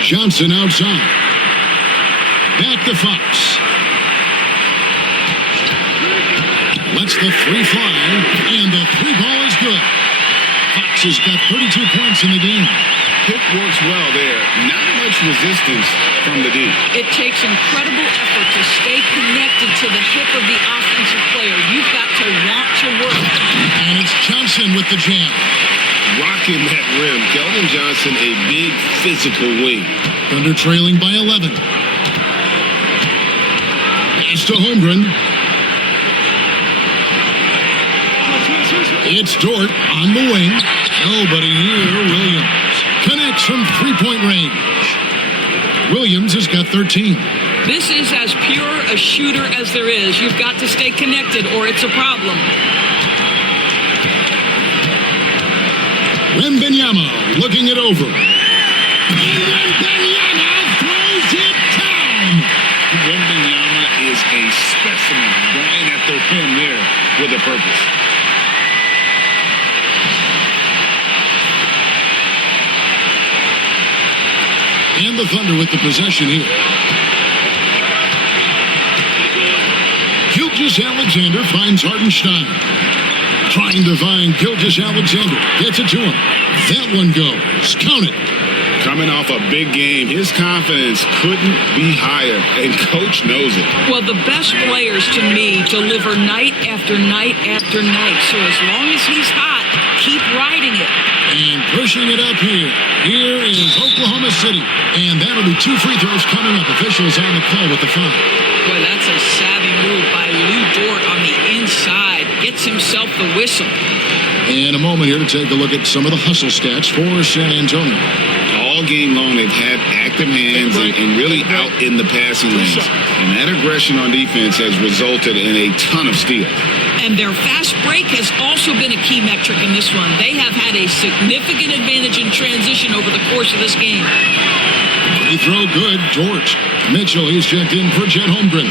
Johnson outside. Back to Fox. Lets the three fly, and the three ball is good. Fox has got 32 points in the game. Pick works well there. Not much resistance from the D. It takes incredible effort to stay connected to the hip of the offensive player. You've got to want to work. And it's Johnson with the jam. Rocking that rim. Keldon Johnson, a big physical wing. Thunder trailing by 11. Pass to Holmgren. It's Dort on the wing. Nobody near Williams. Connects from three-point range. Williams has got 13. This is as pure a shooter as there is. You've got to stay connected or it's a problem. Wembanyama looking it over. Wembanyama throws it down. Wembanyama is a specimen, going at the rim there with a purpose. And the Thunder with the possession here. Gilgeous-Alexander finds Hartenstein. Trying to find Gilgeous-Alexander. Gets it to him. That one goes. Count it. Coming off a big game, his confidence couldn't be higher, and Coach knows it. Well, the best players to me deliver night after night after night. So as long as he's hot, keep riding it. And pushing it up here. Here is Oklahoma City. And that'll be 2 free throws coming up. Officials on the call with the foul. Boy, that's a savvy move by Lou Dort on the inside. Gets himself the whistle. And a moment here to take a look at some of the hustle stats for San Antonio. All game long, they've had active hands and really out in the passing lanes. And that aggression on defense has resulted in a ton of steals. And their fast break has also been a key metric in this one. They have had a significant advantage in transition over the course of this game. Free throw good. George Mitchell, he's checked in for Chet Holmgren.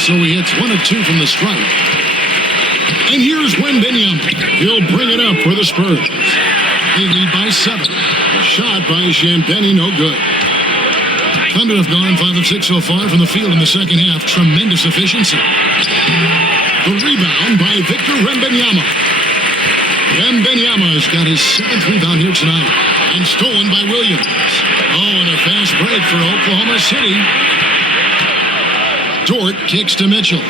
So he hits 1 of 2 from the stripe. And here's Wembanyama. He'll bring it up for the Spurs. They lead by 7. A shot by Champagnie, no good. Thunder have gone 5 of 6 so far from the field in the second half. Tremendous efficiency. The rebound by Victor Wembanyama. Wembanyama has got his 7th rebound here tonight. And stolen by Williams. Oh, and a fast break for Oklahoma City. Dort kicks to Mitchell.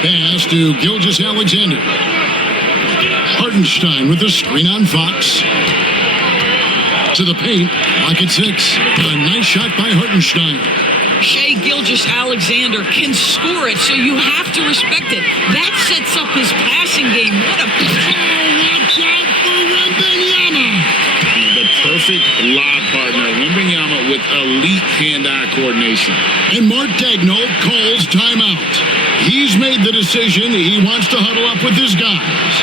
Pass to Gilgeous-Alexander. Hartenstein with the screen on Fox. To the paint, lock at 6. A nice shot by Hartenstein. Shai Gilgeous-Alexander can score it, so you have to respect it. That sets up his passing game. What a... Watch out for Wembanyama. The perfect lob partner, Wembanyama with elite hand-eye coordination. And Mark Daigneault calls timeout. He's made the decision. He wants to huddle up with his guys.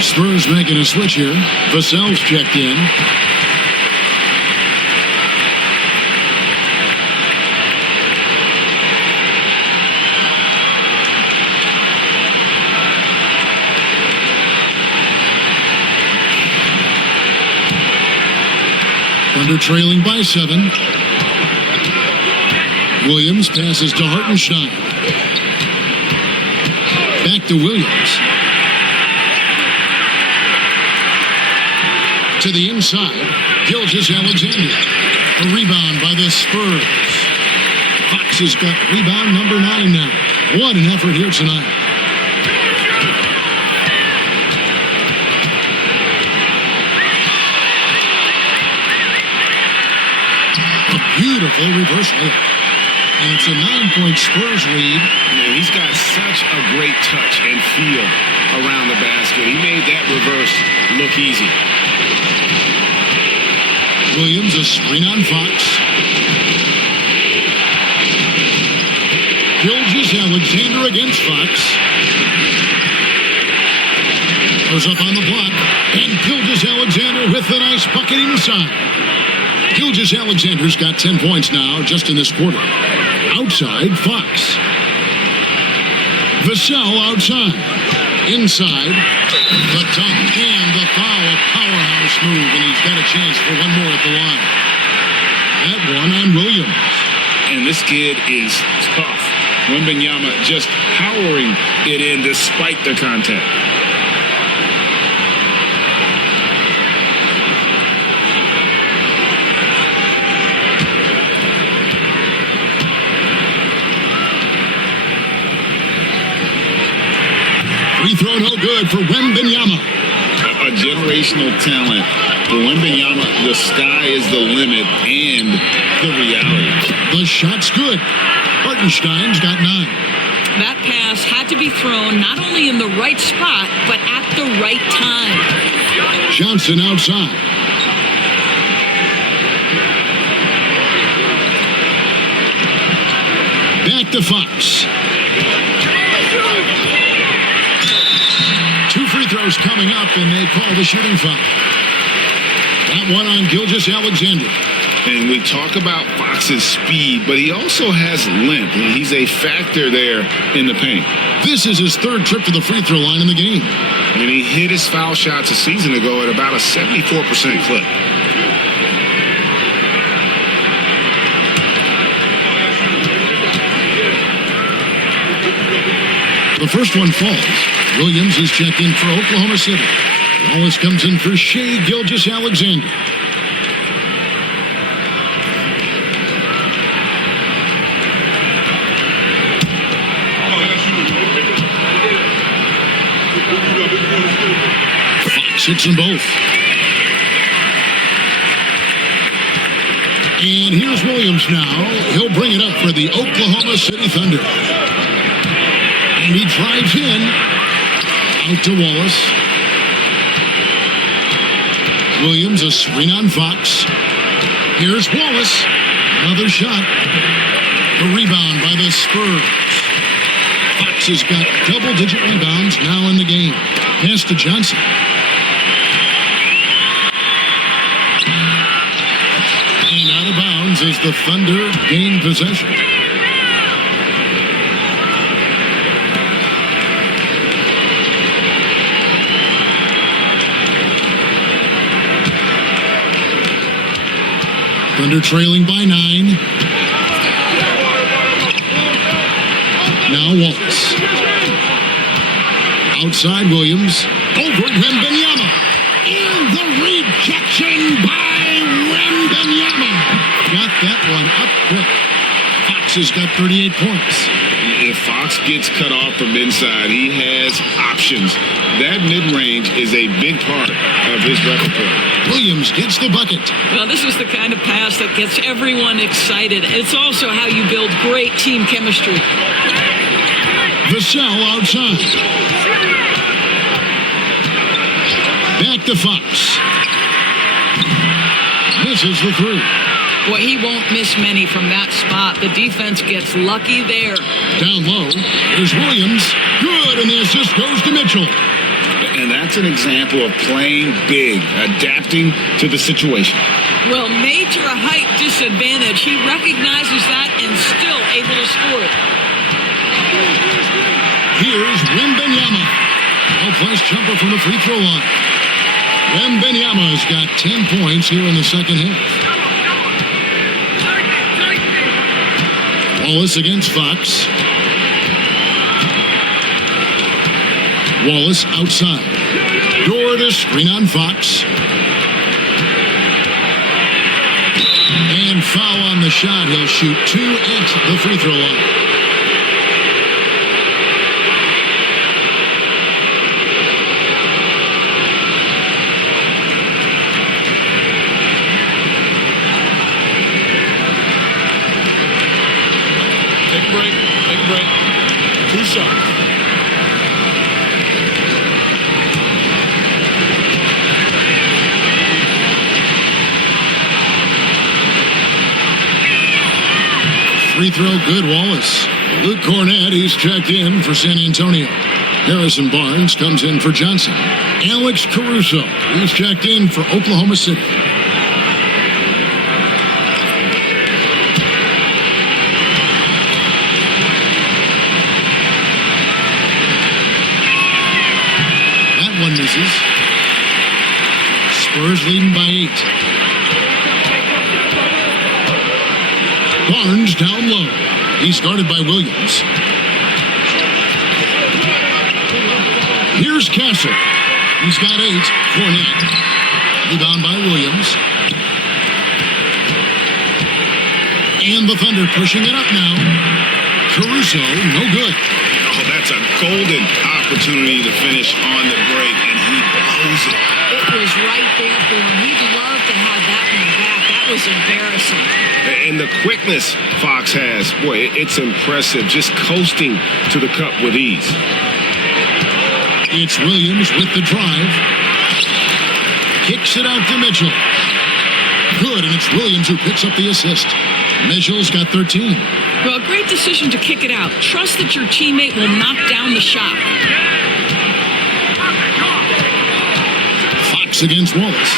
Spurs making a switch here. Vassell's checked in. Thunder trailing by 7. Williams passes to Hartenstein. Back to Williams. To the inside, Gilgeous-Alexander. A rebound by the Spurs. Fox has got rebound number 9 now. What an effort here tonight. A beautiful reverse layup. And it's a 9-point Spurs lead. Man, he's got such a great touch and feel around the basket. He made that reverse look easy. Williams, a screen on Fox. Gilgeous-Alexander against Fox. Goes up on the block. And Gilgeous-Alexander with a nice bucket inside. Gilgeous-Alexander's got 10 points now just in this quarter. Outside, Fox. Vassell outside. Inside, the dunk and the foul. A powerhouse move, and he's got a chance for one more at the line. That one on Williams. And this kid is tough. Wembanyama just powering it in despite the contact. Free throw no good for Wembanyama. A generational talent. For Wembanyama, the sky is the limit and the reality. The shot's good. Hartenstein's got 9. That pass had to be thrown not only in the right spot, but at the right time. Johnson outside. Back to Fox. 2 free throws coming up, and they call the shooting foul. That one on Gilgeous-Alexander. And we talk about Fox's speed, but he also has length. He's a factor there in the paint. This is his 3rd trip to the free throw line in the game. And he hit his foul shots a season ago at about a 74% clip. The first one falls. Williams is checked in for Oklahoma City. Wallace comes in for Shea Gilgeous-Alexander. Fox hits them both. And here's Williams now. He'll bring it up for the Oklahoma City Thunder. And he drives in. Out to Wallace. Williams, a screen on Fox. Here's Wallace. Another shot. The rebound by the Spurs. Fox has got double-digit rebounds now in the game. Pass to Johnson. And out of bounds as the Thunder gain possession. Thunder trailing by 9. Now Wallace. Outside Williams. Over Wembanyama. And the rejection by Wembanyama. Got that one up quick. Fox has got 38 points. If Fox gets cut off from inside, he has options. That mid-range is a big part of his repertoire. Williams gets the bucket. Well, this is the kind of pass that gets everyone excited. It's also how you build great team chemistry. Vassell outside. Back to Fox. Misses the 3. Boy, he won't miss many from that spot. The defense gets lucky there. Down low. There's Williams. Good, and the assist goes to Mitchell. And that's an example of playing big, adapting to the situation. Well, made to a height disadvantage, he recognizes that and still able to score it. Here's Wembanyama. Well-placed jumper from the free throw line. Wembanyama's got 10 points here in the second half. Wallace against Fox. Wallace outside. Door to screen on Fox. And foul on the shot. He'll shoot 2 at the free throw line. Take a break. 2 shots. Free throw good, Wallace. Luke Cornett, he's checked in for San Antonio. Harrison Barnes comes in for Johnson. Alex Caruso, he's checked in for Oklahoma City. Spurs leading by 8. Barnes down low. He's guarded by Williams. Here's Castle. He's got 8. Fournette. Rebound by Williams. And the Thunder pushing it up now. Caruso, no good. Oh, that's a golden opportunity to finish on the break, and he blows it. It was right there for him. He'd love to have that one back. That was embarrassing. And the quickness Fox has, boy, it's impressive. Just coasting to the cup with ease. It's Williams with the drive. Kicks it out to Mitchell. Good, and it's Williams who picks up the assist. Mitchell's got 13. Well, great decision to kick it out. Trust that your teammate will knock down the shot. Fox against Wallace.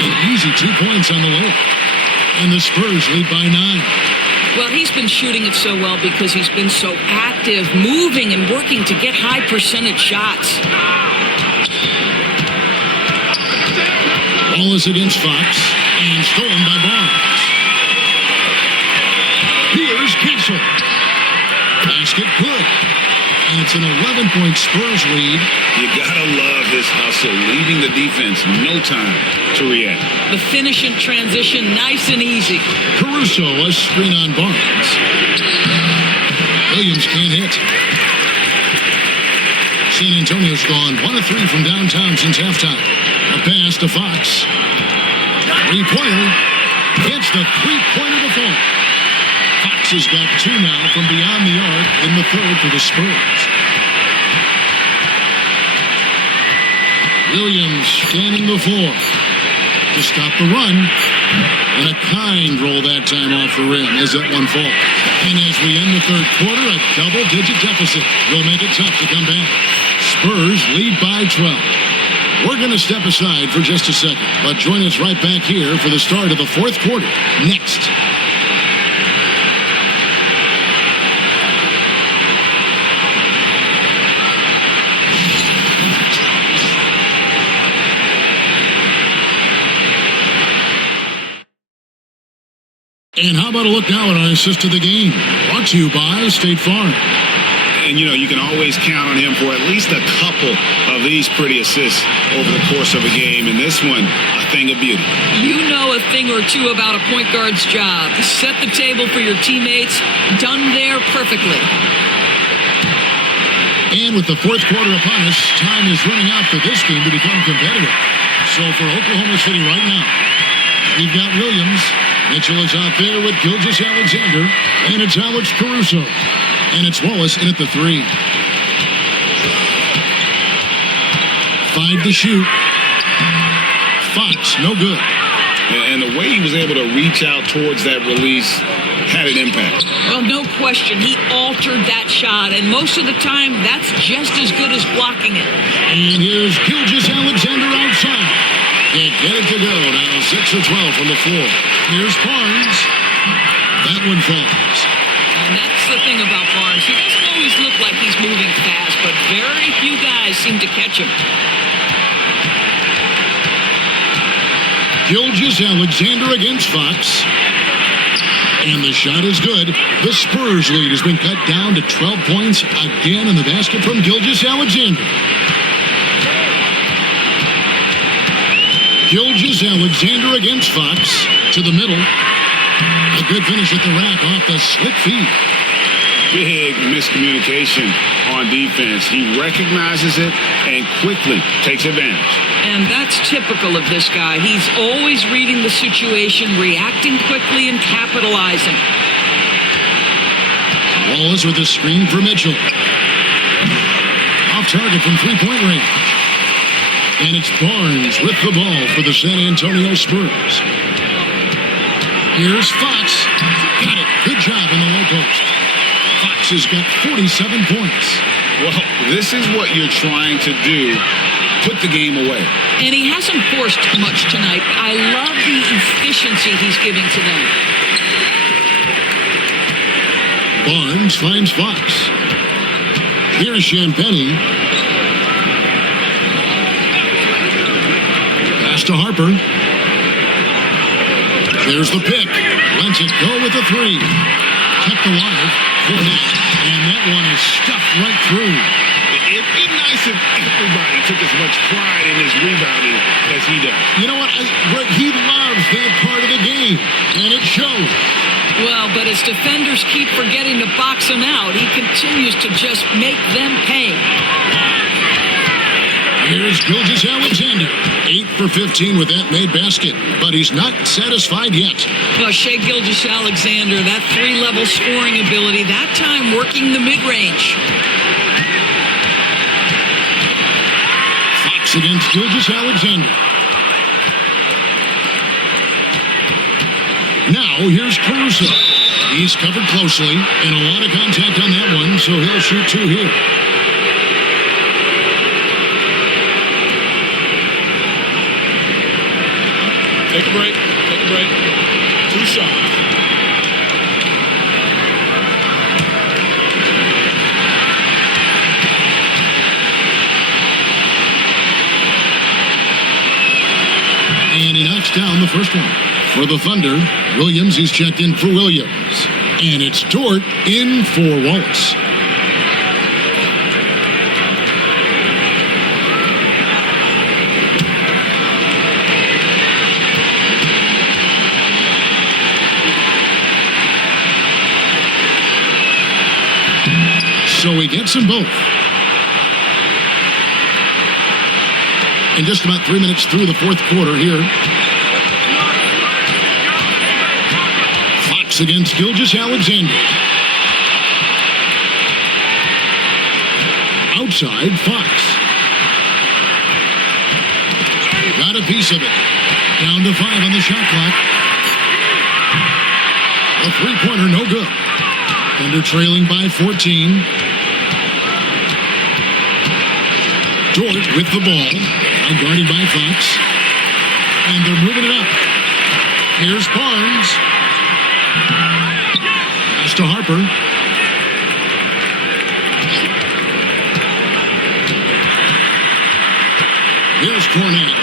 An easy 2 points on the layup. And the Spurs lead by 9. Well, he's been shooting it so well because he's been so active, moving and working to get high percentage shots. Wallace against Fox. And stolen by Barnes. Here's Castle. Basket good. And it's an 11-point Spurs lead. You gotta love his hustle, leaving the defense no time to react. The finish in transition, nice and easy. Caruso, a screen on Barnes. Williams can't hit. San Antonio's gone 1 of 3 from downtown since halftime. A pass to Fox. Three-pointer. Gets the three-pointer to fall. Fox has got 2 now from beyond the arc in the third for the Spurs. Williams scanning the floor to stop the run. And a kind roll that time off the rim as that one falls. And as we end the third quarter, a double-digit deficit will make it tough to come back. Spurs lead by 12. We're going to step aside for just a second, but join us right back here for the start of the fourth quarter next. And how about a look now at our assist of the game? Brought to you by State Farm. And, you can always count on him for at least a couple of these pretty assists over the course of a game. And this one, a thing of beauty. You know a thing or two about a point guard's job. Set the table for your teammates. Done there perfectly. And with the fourth quarter upon us, time is running out for this game to become competitive. So for Oklahoma City right now, we've got Williams. Mitchell is out there with Gilgeous-Alexander. And it's Alex Caruso. And it's Wallace in at the 3. 5 to shoot. Fox, no good. And the way he was able to reach out towards that release had an impact. Well, no question. He altered that shot. And most of the time, that's just as good as blocking it. And here's Gilgeous-Alexander outside. Can't get it to go. Now 6 of 12 from the floor. Here's Barnes. That one falls. And that's the thing about Barnes. He doesn't always look like he's moving fast, but very few guys seem to catch him. Gilgeous-Alexander against Fox. And the shot is good. The Spurs lead has been cut down to 12 points again in the basket from Gilgeous-Alexander. Gilgeous-Alexander against Fox to the middle. A good finish at the rack off the slick feed. Big miscommunication on defense. He recognizes it and quickly takes advantage. And that's typical of this guy. He's always reading the situation, reacting quickly, and capitalizing. Wallace with a screen for Mitchell. Off target from three-point range. And it's Barnes with the ball for the San Antonio Spurs. Here's Fox. Got it. Good job in the low post. Fox has got 47 points. Well, this is what you're trying to do. Put the game away. And he hasn't forced much tonight. I love the efficiency he's giving to them. Barnes finds Fox. Here's Champagny. Pass to Harper. There's the pick. Lets it go with the three. Kept alive. And that one is stuffed right through. It'd be nice if everybody took as much pride in his rebounding as he does. You know what? He loves that part of the game, and it shows. Well, but as defenders keep forgetting to box him out, he continues to just make them pay. Here's Gilgeous-Alexander. 8 for 15 with that made basket, but he's not satisfied yet. Well, Shai Gilgeous-Alexander, that three-level scoring ability, that time working the mid-range. Fox against Gilgeous-Alexander. Now, here's Caruso. He's covered closely, and a lot of contact on that one, so he'll shoot two here. Take a break. Take a break. 2 shots. And he knocks down the first one. For the Thunder, Williams, he's checked in for Williams. And it's Dort in for Wallace. So he gets them both. And just about 3 minutes through the fourth quarter here. Fox against Gilgeous-Alexander. Outside, Fox. Got a piece of it. Down to 5 on the shot clock. A three-pointer, no good. Thunder trailing by 14. Dort with the ball. Now guarded by Fox. And they're moving it up. Here's Barnes. Pass to Harper. Here's Cornette.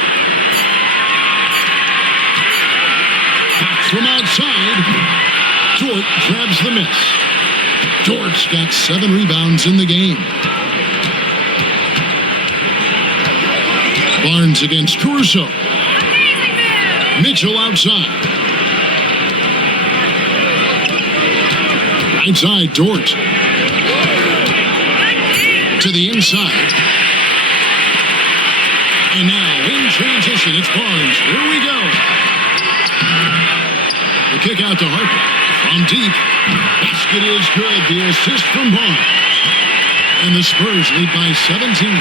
Fox from outside. Dort grabs the miss. Dort's got 7 rebounds in the game. Barnes against Caruso. Mitchell outside. Right side, Dort. To the inside. And now, in transition, it's Barnes. Here we go. The kick out to Harper. From deep. Basket is good. The assist from Barnes. And the Spurs lead by 17.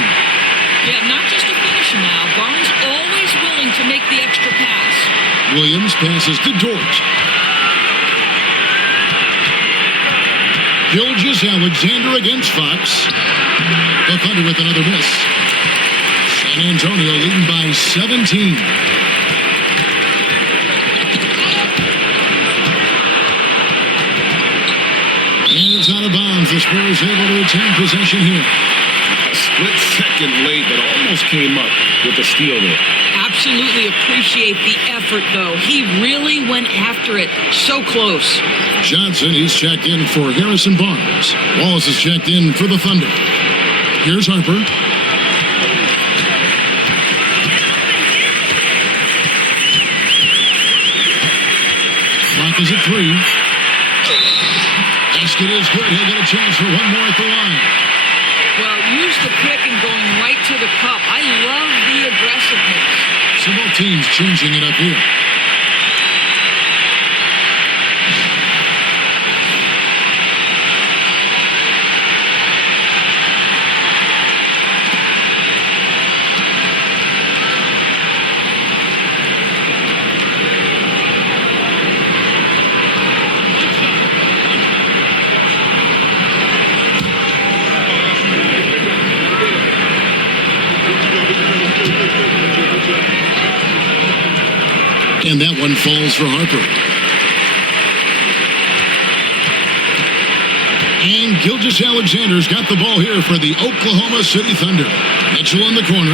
Yeah, not just a finisher now. Barnes always willing to make the extra pass. Williams passes to Dort. Gilgeous-Alexander against Fox. The Thunder with another miss. San Antonio leading by 17. And it's out of bounds. The Spurs able to retain possession here. A split second late, but almost came up with a steal there. Absolutely appreciate the effort, though. He really went after it. So close. Johnson, he's checked in for Harrison Barnes. Wallace is checked in for the Thunder. Here's Harper. Clock is at 3. Basket is good. He'll get a chance for one more at the line. Well, use the pick and going right to the cup. I love the aggressiveness. So both teams changing it up here. And that one falls for Harper. And Gilgeous-Alexander's got the ball here for the Oklahoma City Thunder. Mitchell in the corner.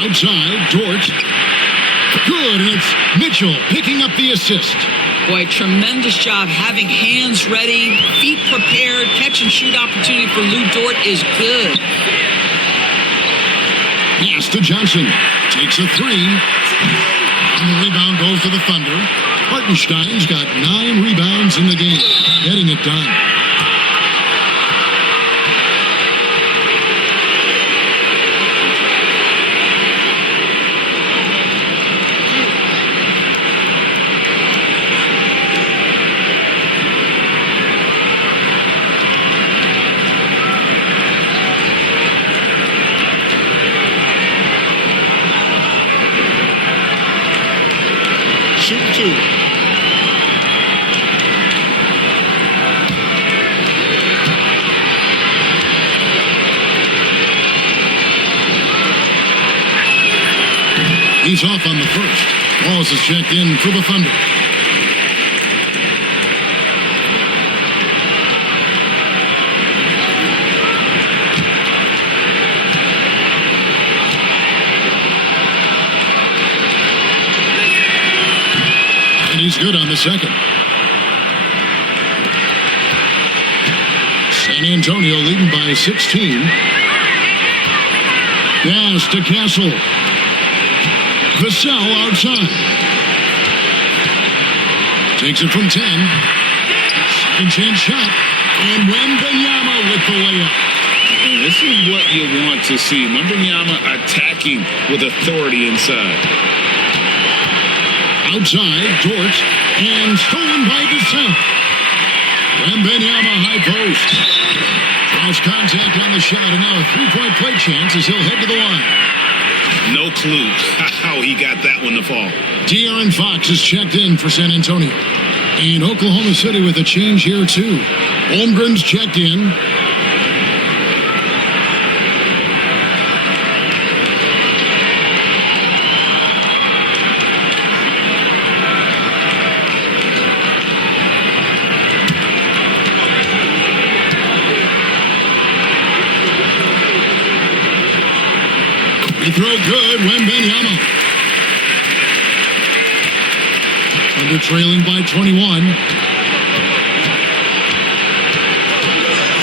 Outside, Dort. Good, and it's Mitchell picking up the assist. Boy, tremendous job having hands ready, feet prepared, catch and shoot opportunity for Lou Dort is good. Pass to Johnson. Takes a three. And the rebound goes to the Thunder. Hartenstein's got 9 rebounds in the game. Getting it done. Shoot 2. He's off on the first. Wallace is checked in for the Thunder. And he's good on the second. San Antonio leading by 16. Pass to Castle. Vassell outside. Takes it from 10. Second chance shot. And Wembanyama with the layup. And this is what you want to see. Wembanyama attacking with authority inside. Outside, Dort. And stolen by Vassell. Wembanyama high post. Draws contact on the shot. And now a three-point play chance as he'll head to the line. No clue how he got that one to fall. De'Aaron Fox is checked in for San Antonio. And Oklahoma City with a change here, too. Holmgren's checked in. They throw good, Wembanyama. Under trailing by 21.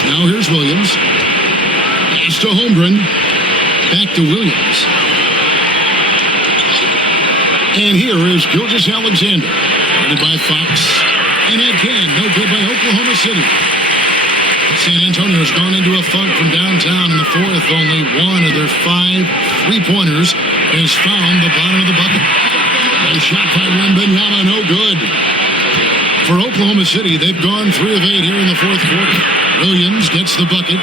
Now here's Williams. Pass to Holmgren. Back to Williams. And here is Gilgeous-Alexander. Guarded by Fox. And again, no good by Oklahoma City. San Antonio has gone into a funk from downtown in the fourth. Only one of their 5 3-pointers has found the bottom of the bucket. A shot by Wembanyama, no good. For Oklahoma City, they've gone 3 of 8 here in the fourth quarter. Williams gets the bucket.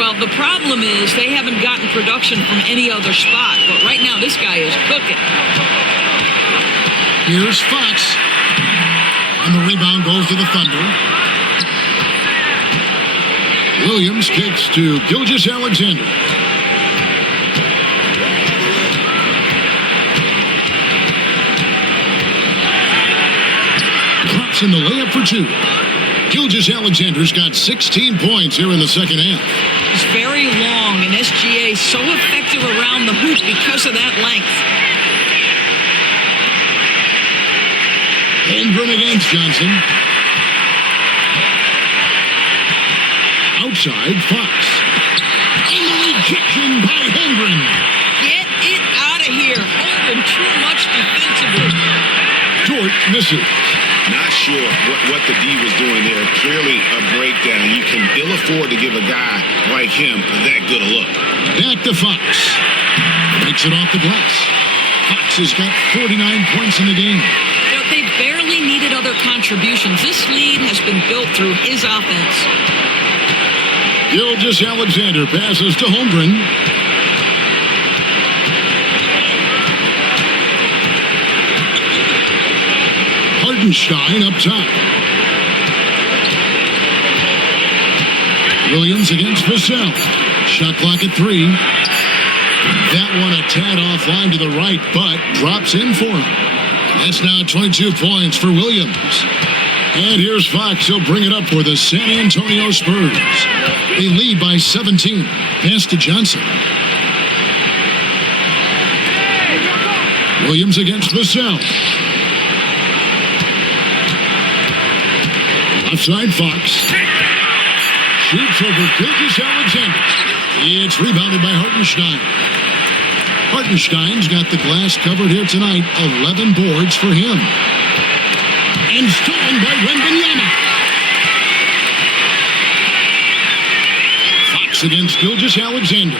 Well, the problem is they haven't gotten production from any other spot. But right now, this guy is cooking. Here's Fox. And the rebound goes to the Thunder. Williams kicks to Gilgeous-Alexander. Drops in the layup for 2. Gilgeous-Alexander's got 16 points here in the second half. He's very long, and SGA so effective around the hoop because of that length. Holmgren against Johnson. Outside, Fox. And the rejection by Holmgren. Get it out of here. Holmgren too much defensively. Dort misses. Not sure what the D was doing there. Clearly a breakdown. You can ill afford to give a guy like him that good a look. Back to Fox. Makes it off the glass. Fox has got 49 points in the game. You know, they barely needed other contributions. This lead has been built through his offense. Gilgeous-Alexander passes to Holmgren. Hartenstein up top. Williams against Vassell. Shot clock at 3. That one a tad offline to the right, but drops in for him. That's now 22 points for Williams. And here's Fox. He'll bring it up for the San Antonio Spurs. They lead by 17. Pass to Johnson. Williams against Vassell. Offside Fox. Shoots over Gilgeous-Alexander. It's rebounded by Hartenstein. Hartenstein's got the glass covered here tonight. 11 boards for him. And stolen by Wembanyama. Fox against Gilgeous-Alexander.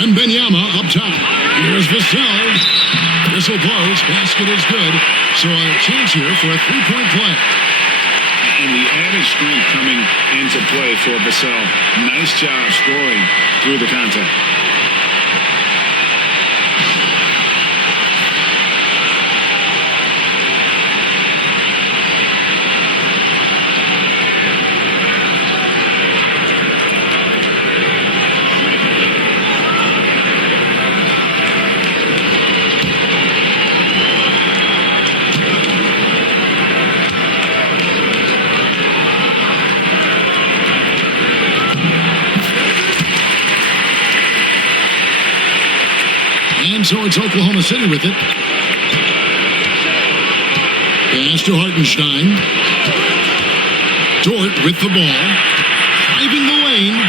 Wembanyama up top. Here's Vassell. Whistle blows. Basket is good. So a chance here for a three-point play. And the added strength coming into play for Vassell. Nice job scoring through the contact. So it's Oklahoma City with it. Pass to Hartenstein. Dort with the ball. Driving the lane.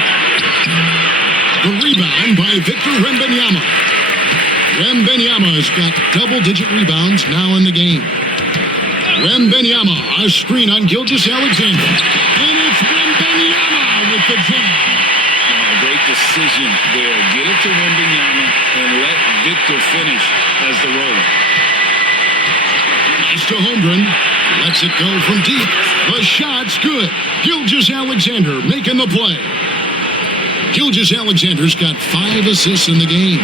The rebound by Victor Wembanyama. Wembanyama has got double-digit rebounds now in the game. Wembanyama, a screen on Gilgeous-Alexander. And it's Wembanyama with the jam. Great decision there. Get it to Wembanyama and let Victor finish as the roller. Pass to Holmgren. Lets it go from deep. The shot's good. Gilgeous-Alexander making the play. Gilgeous-Alexander's got 5 assists in the game.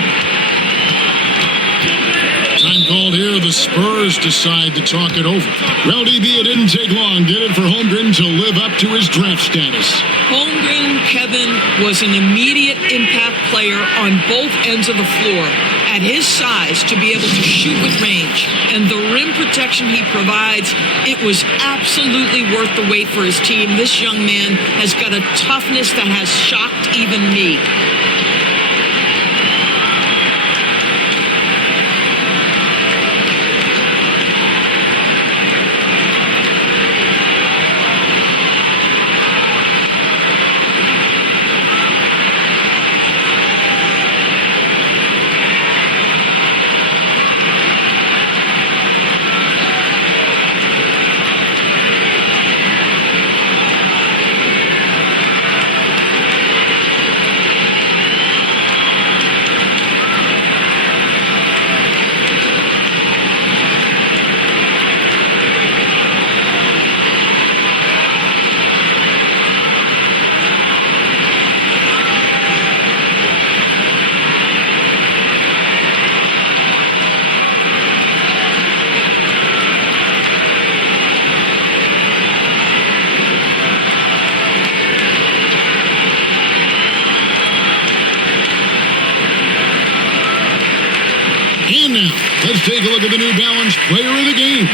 Time called here. The Spurs decide to talk it over. Rowdy B, it didn't take long. Did it for Holmgren to live up to his draft status. Holmgren, Kevin, was an immediate impact player on both ends of the floor. At his size, to be able to shoot with range and the rim protection he provides, it was absolutely worth the wait for his team. This young man has got a toughness that has shocked even me. Let's take a look at the New Balance player of the game,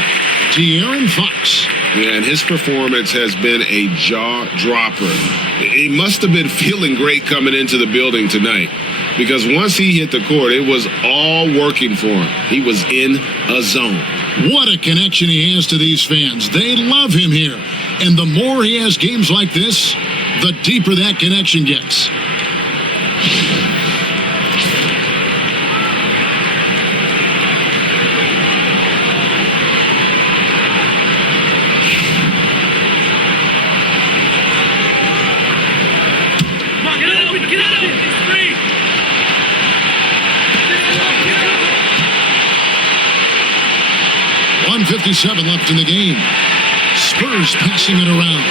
De'Aaron Fox. Yeah, and his performance has been a jaw-dropper. He must have been feeling great coming into the building tonight, because once he hit the court, it was all working for him. He was in a zone. What a connection he has to these fans. They love him here. And the more he has games like this, the deeper that connection gets. Get out! It's free! 1:57 left in the game. Spurs passing it around.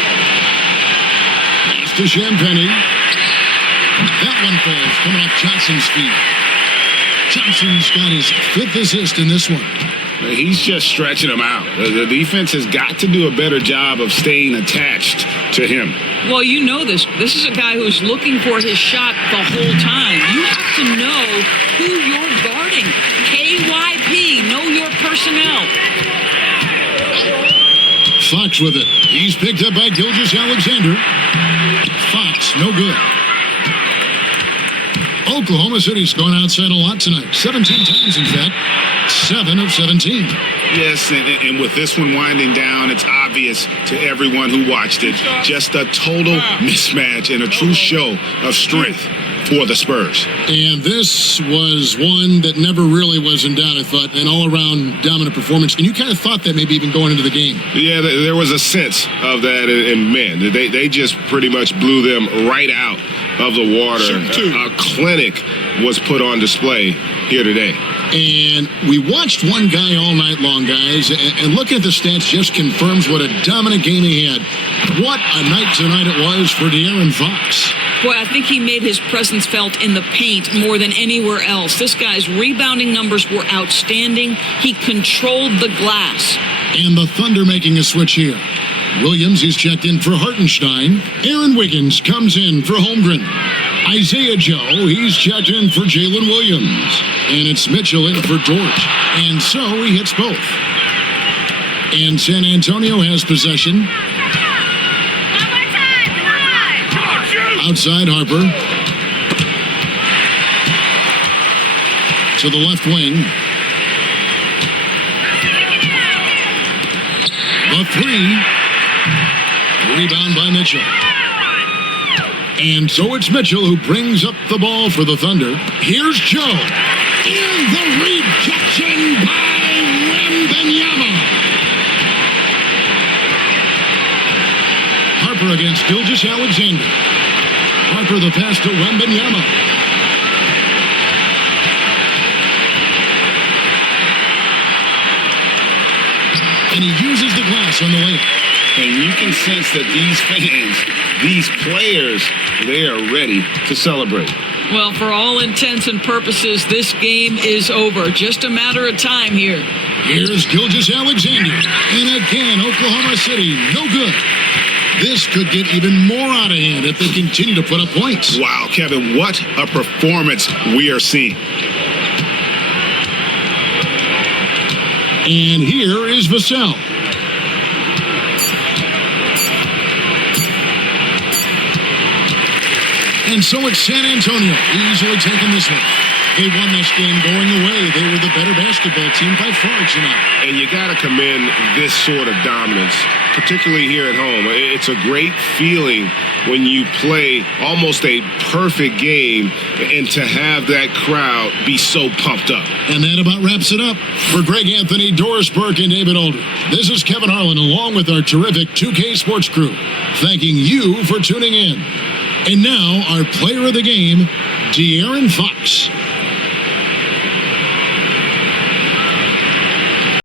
Pass to Champagny. That one falls, coming off Johnson's feet. Johnson's got his 5th assist in this one. He's just stretching him out. The defense has got to do a better job of staying attached to him. Well, you know this. This is a guy who's looking for his shot the whole time. You have to know who you're guarding. KYP, know your personnel. Fox with it. He's picked up by Gilgeous-Alexander. Fox, no good. Oklahoma City's gone outside a lot tonight. 17 times, in fact. 7 of 17. Yes, and with this one winding down, it's obvious to everyone who watched it. Just a total mismatch and a true show of strength for the Spurs. And this was one that never really was in doubt, I thought, an all-around dominant performance. And you kind of thought that maybe even going into the game. Yeah, there was a sense of that, and man, they just pretty much blew them right out of the water. A clinic was put on display here today. And we watched one guy all night long, guys, and looking at the stats just confirms what a dominant game he had. What a night tonight it was for De'Aaron Fox. Boy, I think he made his presence felt in the paint more than anywhere else. This guy's rebounding numbers were outstanding. He controlled the glass. And the Thunder making a switch here. Williams is checked in for Hartenstein. Aaron Wiggins comes in for Holmgren. Isaiah Joe, he's checked in for Jalen Williams. And it's Mitchell in for Dort. And so he hits both. And San Antonio has possession. Outside Harper. To the left wing. The three. Rebound by Mitchell. And so it's Mitchell who brings up the ball for the Thunder. Here's Joe. And the rejection by Wembanyama. Harper against Gilgeous-Alexander. Harper the pass to Wembanyama. And he uses the glass on the layup. And you can sense that these fans, these players, they are ready to celebrate. Well, for all intents and purposes, this game is over. Just a matter of time here. Here's Gilgeous-Alexander. And again, Oklahoma City, no good. This could get even more out of hand if they continue to put up points. Wow, Kevin, what a performance we are seeing. And here is Vassell. And so it's San Antonio, easily taking this one. They won this game going away. They were the better basketball team by far tonight. And you got to commend this sort of dominance, particularly here at home. It's a great feeling when you play almost a perfect game and to have that crowd be so pumped up. And that about wraps it up. For Greg Anthony, Doris Burke, and David Alder, this is Kevin Harlan along with our terrific 2K Sports crew, thanking you for tuning in. And now, our player of the game, De'Aaron Fox.